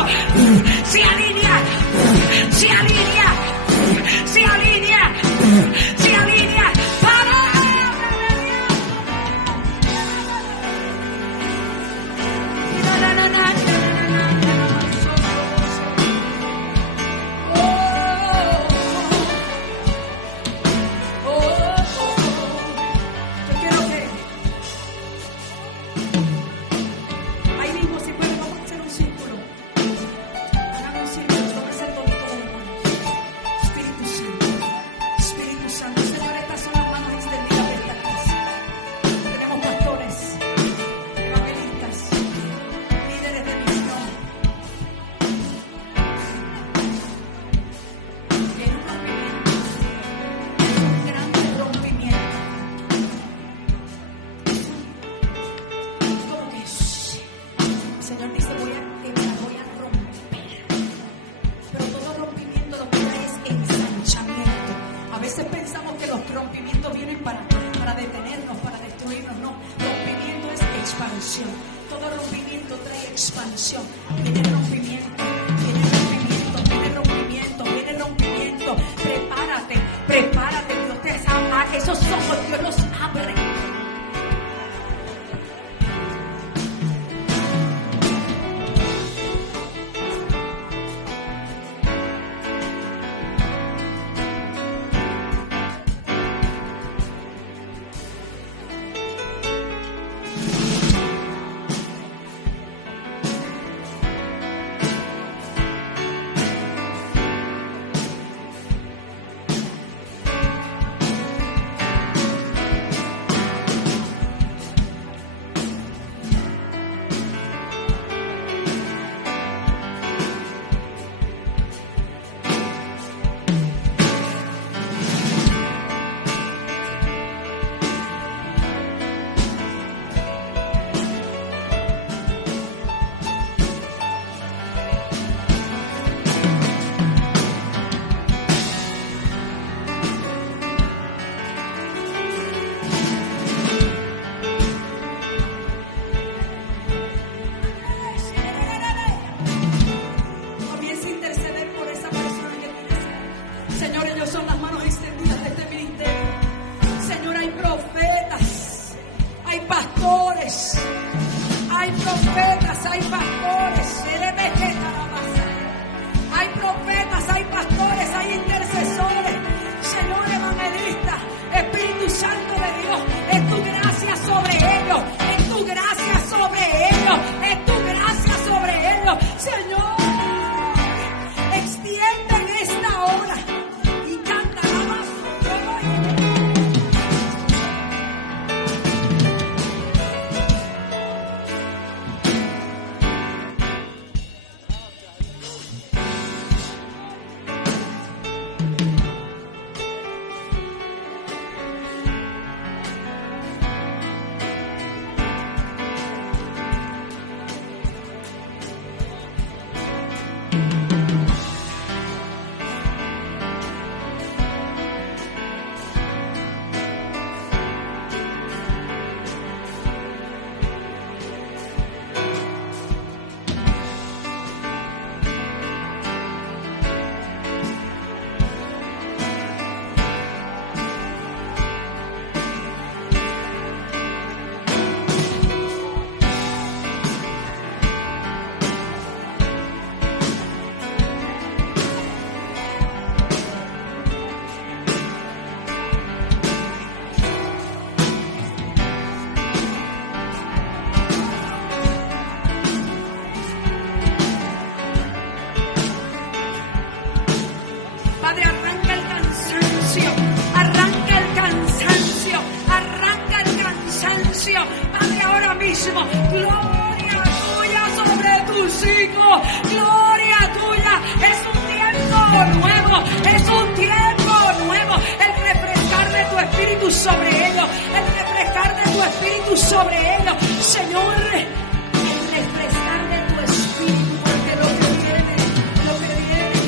sobre ellos. Señor, el refrescar de tu espíritu, porque lo que viene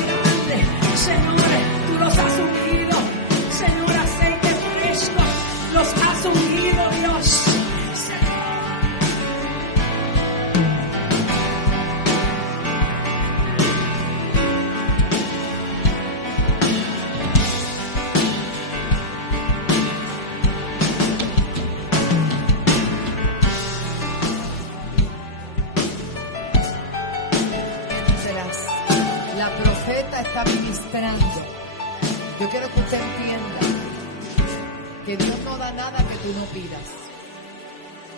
grande, Señor, tú los has ungido. Señor, aceite fresco, los has ungido, Dios. La profeta está ministrando. Yo quiero que usted entienda que Dios no da nada que tú no pidas,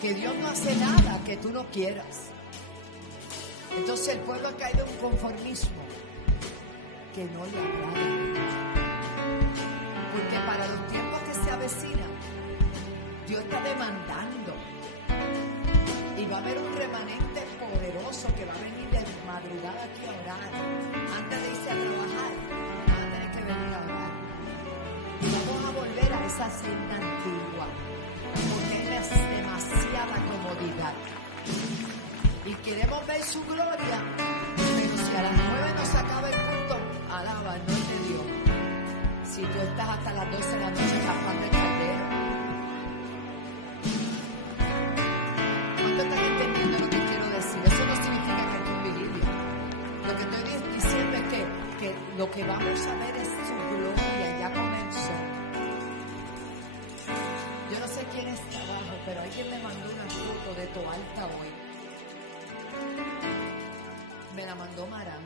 que Dios no hace nada que tú no quieras. Entonces el pueblo ha caído en un conformismo que no le agrada, porque para los tiempos que se avecinan Dios está demandando y va a haber un remanente poderoso que va a venir de madrugada aquí a orar. Antes de irse a trabajar, van a tener que venir a orar. Y vamos a volver a esa senda antigua, porque es demasiada comodidad. Y queremos ver su gloria, pero si a las 9 no se acaba el culto, alaba el nombre de Dios. Si tú estás hasta las 12 de la noche tapando el caldero. ¿Cuánto están entendiendo lo que quiero decir? Eso no significa que esto es Biblia. Lo que estoy diciendo es que lo que vamos a ver es su gloria, ya comenzó. Yo no sé quién está abajo, pero alguien me mandó una foto de Toalta hoy. Me la mandó Marán.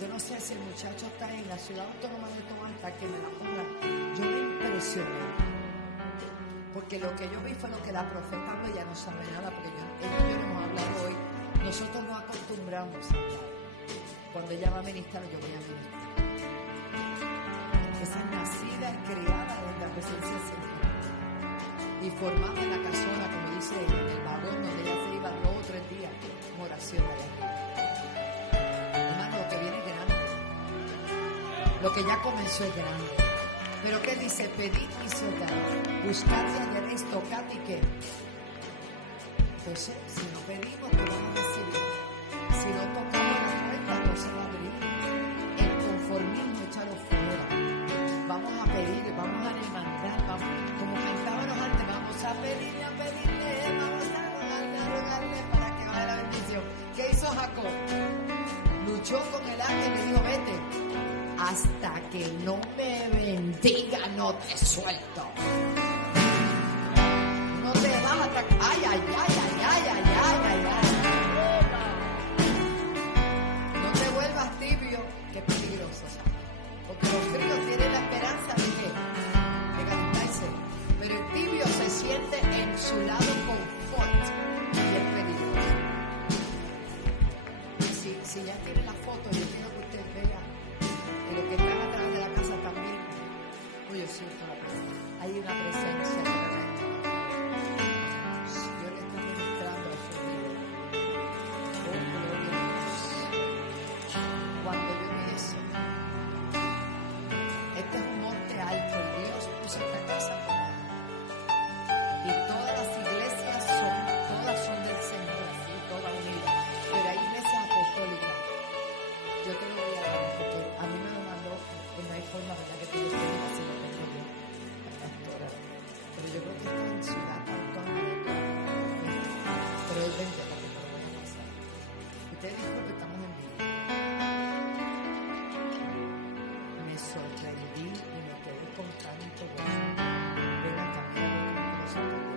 Yo no sé si el muchacho está en la ciudad autónoma de Toalta, que me la ponga. Yo me impresioné. Porque lo que yo vi fue lo que la profeta habló, ella no sabe nada, porque yo no hemos hablado hoy. Nosotros nos acostumbramos a hablar. Cuando ella va a ministrar, yo voy a ministrar. Esa es nacida y criada en la presencia del Señor. Y formada en la casona, como dice ella, en el vagón donde ella se iba 2 o 3 días en oración allá. Hermano, lo que viene es grande. Lo que ya comenzó es grande. Pero ¿qué dice? Pedid y se os dará. Buscad y hallaréis, tocad y qué. Entonces, si no pedimos, ¿qué vamos a recibir? Si no tocamos la puerta, no se va a abrir. El conformismo, échalo fuera. Vamos a pedir, vamos a demandar, vamos, como cantábamos antes, vamos a pedirle, vamos a rogarle para que baje la bendición. ¿Qué hizo Jacob? Luchó con el ángel y le dijo, vete. Hasta que no me bendiga, no te suelto. No te vas a atacar. Ay, ay, ay, ay, ay, ay, ay, ay, ay. No te vuelvas tibio, que es peligroso. Porque los fríos tienen la esperanza de que de calentarse. Pero el tibio se siente en su lado confort y es peligroso. Si ya tiene la foto, yo quiero que usted vea. Y los que están atrás de la casa también. Oye, siento la presencia. Hay una presencia tremenda. Dios le está ministrando a su vida. Oh, gloria a Dios. Cuando yo vi eso, este es un monte alto. Dios puso esta casa por ahí. Y todas las iglesias todas son del Señor, así, todas unidas. Pero hay iglesias apostólicas. Yo te lo voy a dar porque a mí me lo mandó y no hay forma, ¿verdad? Que tú lo tengas así, lo tengo yo, la pastora. Pero yo creo que está en ciudad autónoma de Toalta. Pero él vente porque te lo voy a pasar. Ustedes disculpen que estamos en vivo. Me sorprendí y me quedé con tanto gozo. Ven a cambiar los zapatos.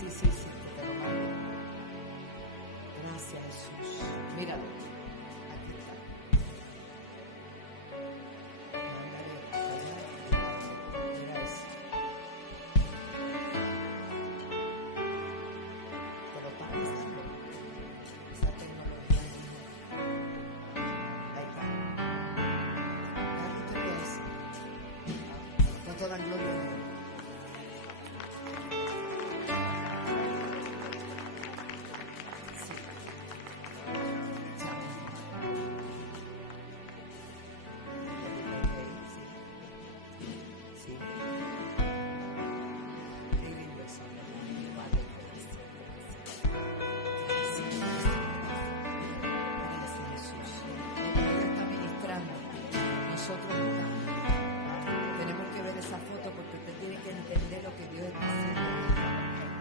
Sí, que te lo mando. Gracias, Jesús. Míralo. Aquí está. Mándale. Mira eso. ¿Te lo estás pensando? Esa tecnología. Ahí está. Déjame que te veas. Con toda gloria a Dios. nosotros estamos. Tenemos que ver esa foto porque usted tiene que entender lo que Dios está haciendo.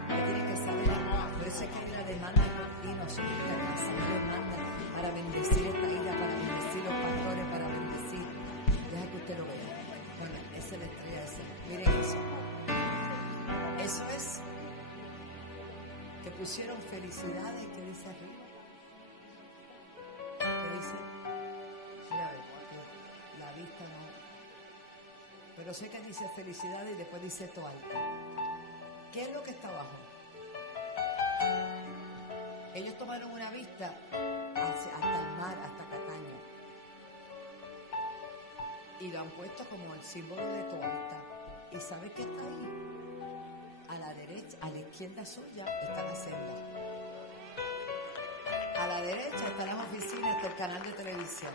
Usted tiene que saber, por eso es que hay una demanda continua sobre esta casa. Dios demanda para bendecir esta isla, para bendecir los pastores, para bendecir. Deja que usted lo vea. Bueno, esa es la estrella esa. Miren eso. Eso es que pusieron felicidades, que dice arriba. ¿Qué dice? Mira, la vista no. Pero sé que dice felicidades y después dice toalta. ¿Qué es lo que está abajo? Ellos tomaron una vista hasta el mar, hasta Cataño. Y lo han puesto como el símbolo de toalta. ¿Y sabe qué está ahí? A la derecha, a la izquierda suya está la senda. A la derecha están las oficinas del canal de televisión.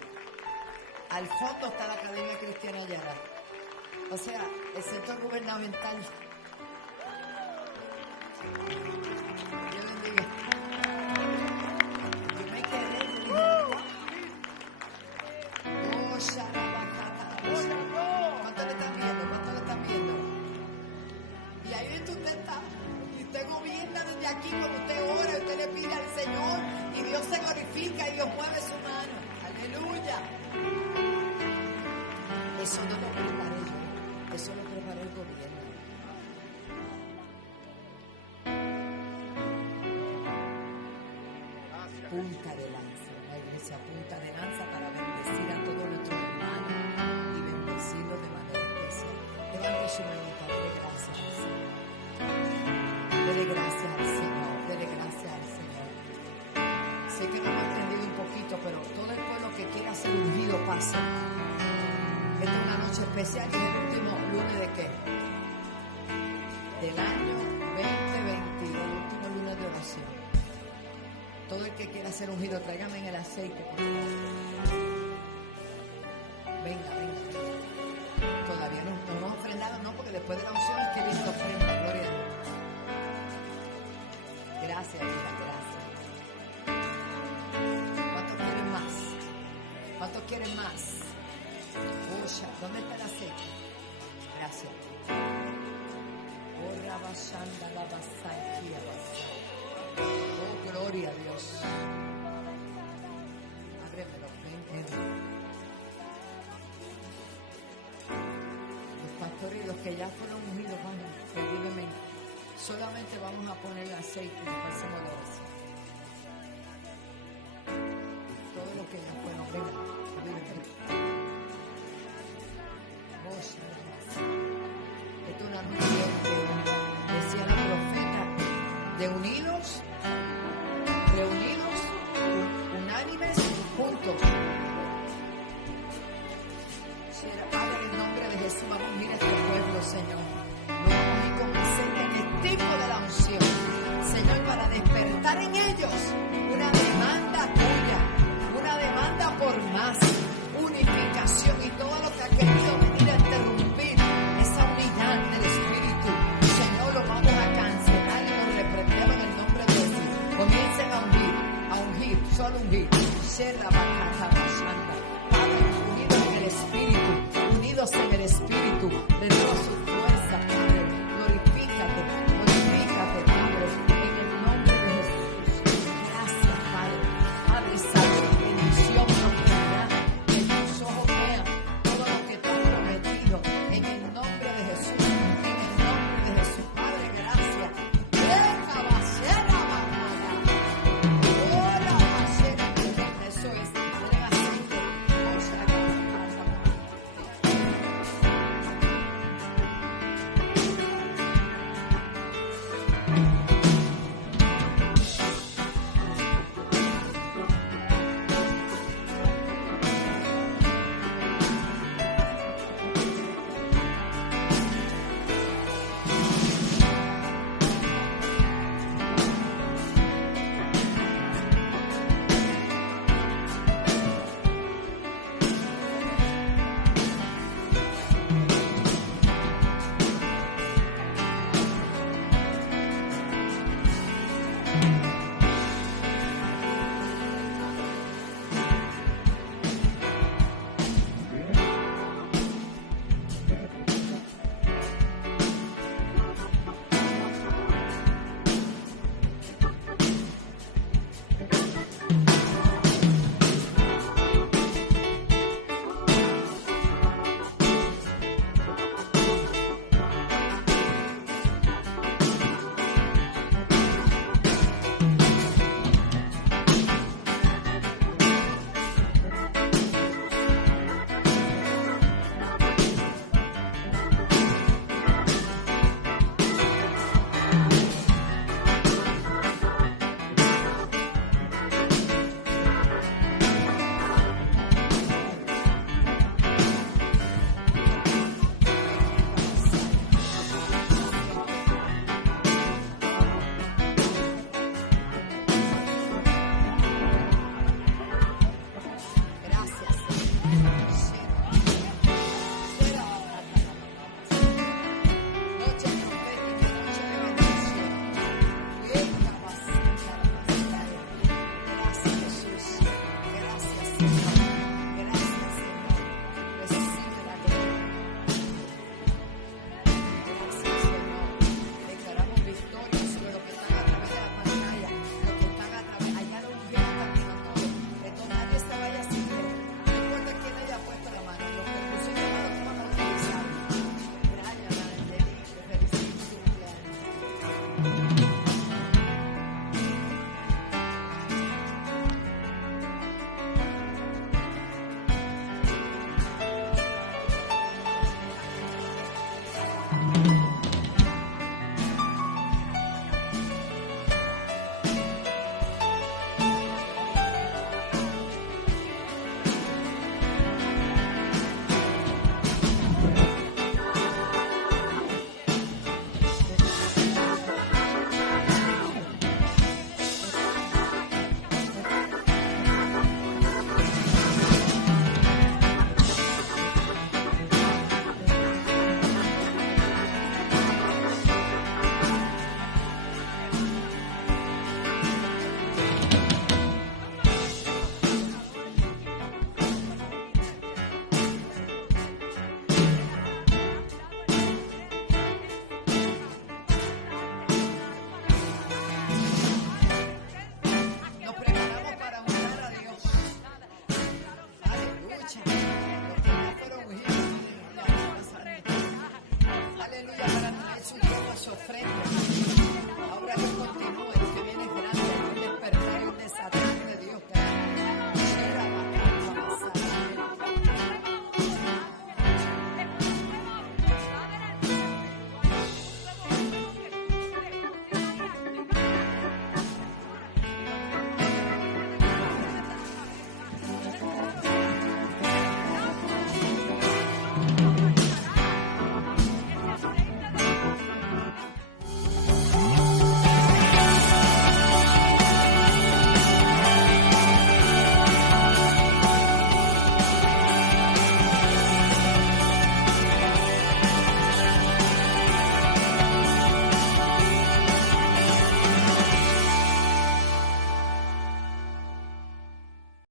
Al fondo está la Academia Cristiana Yara. O sea, el centro gubernamental. Dios bendiga. Yo me quedé y dije, oh, Sharabakata. ¿Cuánto le están viendo? ¿Cuánto le están viendo? Y ahí donde usted está. Y usted gobierna desde aquí, cuando usted ora, usted le pide al Señor. Y Dios se glorifica y Dios mueve su mano. Aleluya. Eso no lo preparé yo. Eso lo preparó el gobierno. Punta de lanza. La iglesia punta de lanza para bendecir a todos nuestros hermanos y bendecirlos de manera especial. Levante su manita, dele gracias al Señor. Dele gracias al Señor. Dele gracias al Señor. Sé que no me he entendido un poquito, pero todo el pueblo que quiera ser ungido pasa. Esta es una noche especial y es el último lunes de ¿qué? Del año 2022, el último lunes de oración. Todo el que quiera ser ungido, tráigame en el aceite, por favor. Venga. Todavía no hemos ofrendado, no, porque después de la unción es que viene la ofrenda, gloria a Dios. Gracias, hija, gracias. ¿Cuántos quieren más? ¿Cuántos quieren más? ¿Dónde está el aceite? Gracias. Oh, gloria a Dios. Ábremelo, ven. Los pastores y los que ya fueron ungidos, vamos, perdidamente. Solamente vamos a poner el aceite y después hacemos la oración. Todos los que ya fueron, vengan. Esto es una noche decía la profeta, de unidos, reunidos, unánimes, juntos. Padre, en nombre de Jesús, vamos a unir a este pueblo, Señor. Nos vamos a ir con en el tiempo de la unción, Señor, para despertar en ellos una demanda tuya, una demanda por más unificación y todo lo que ha querido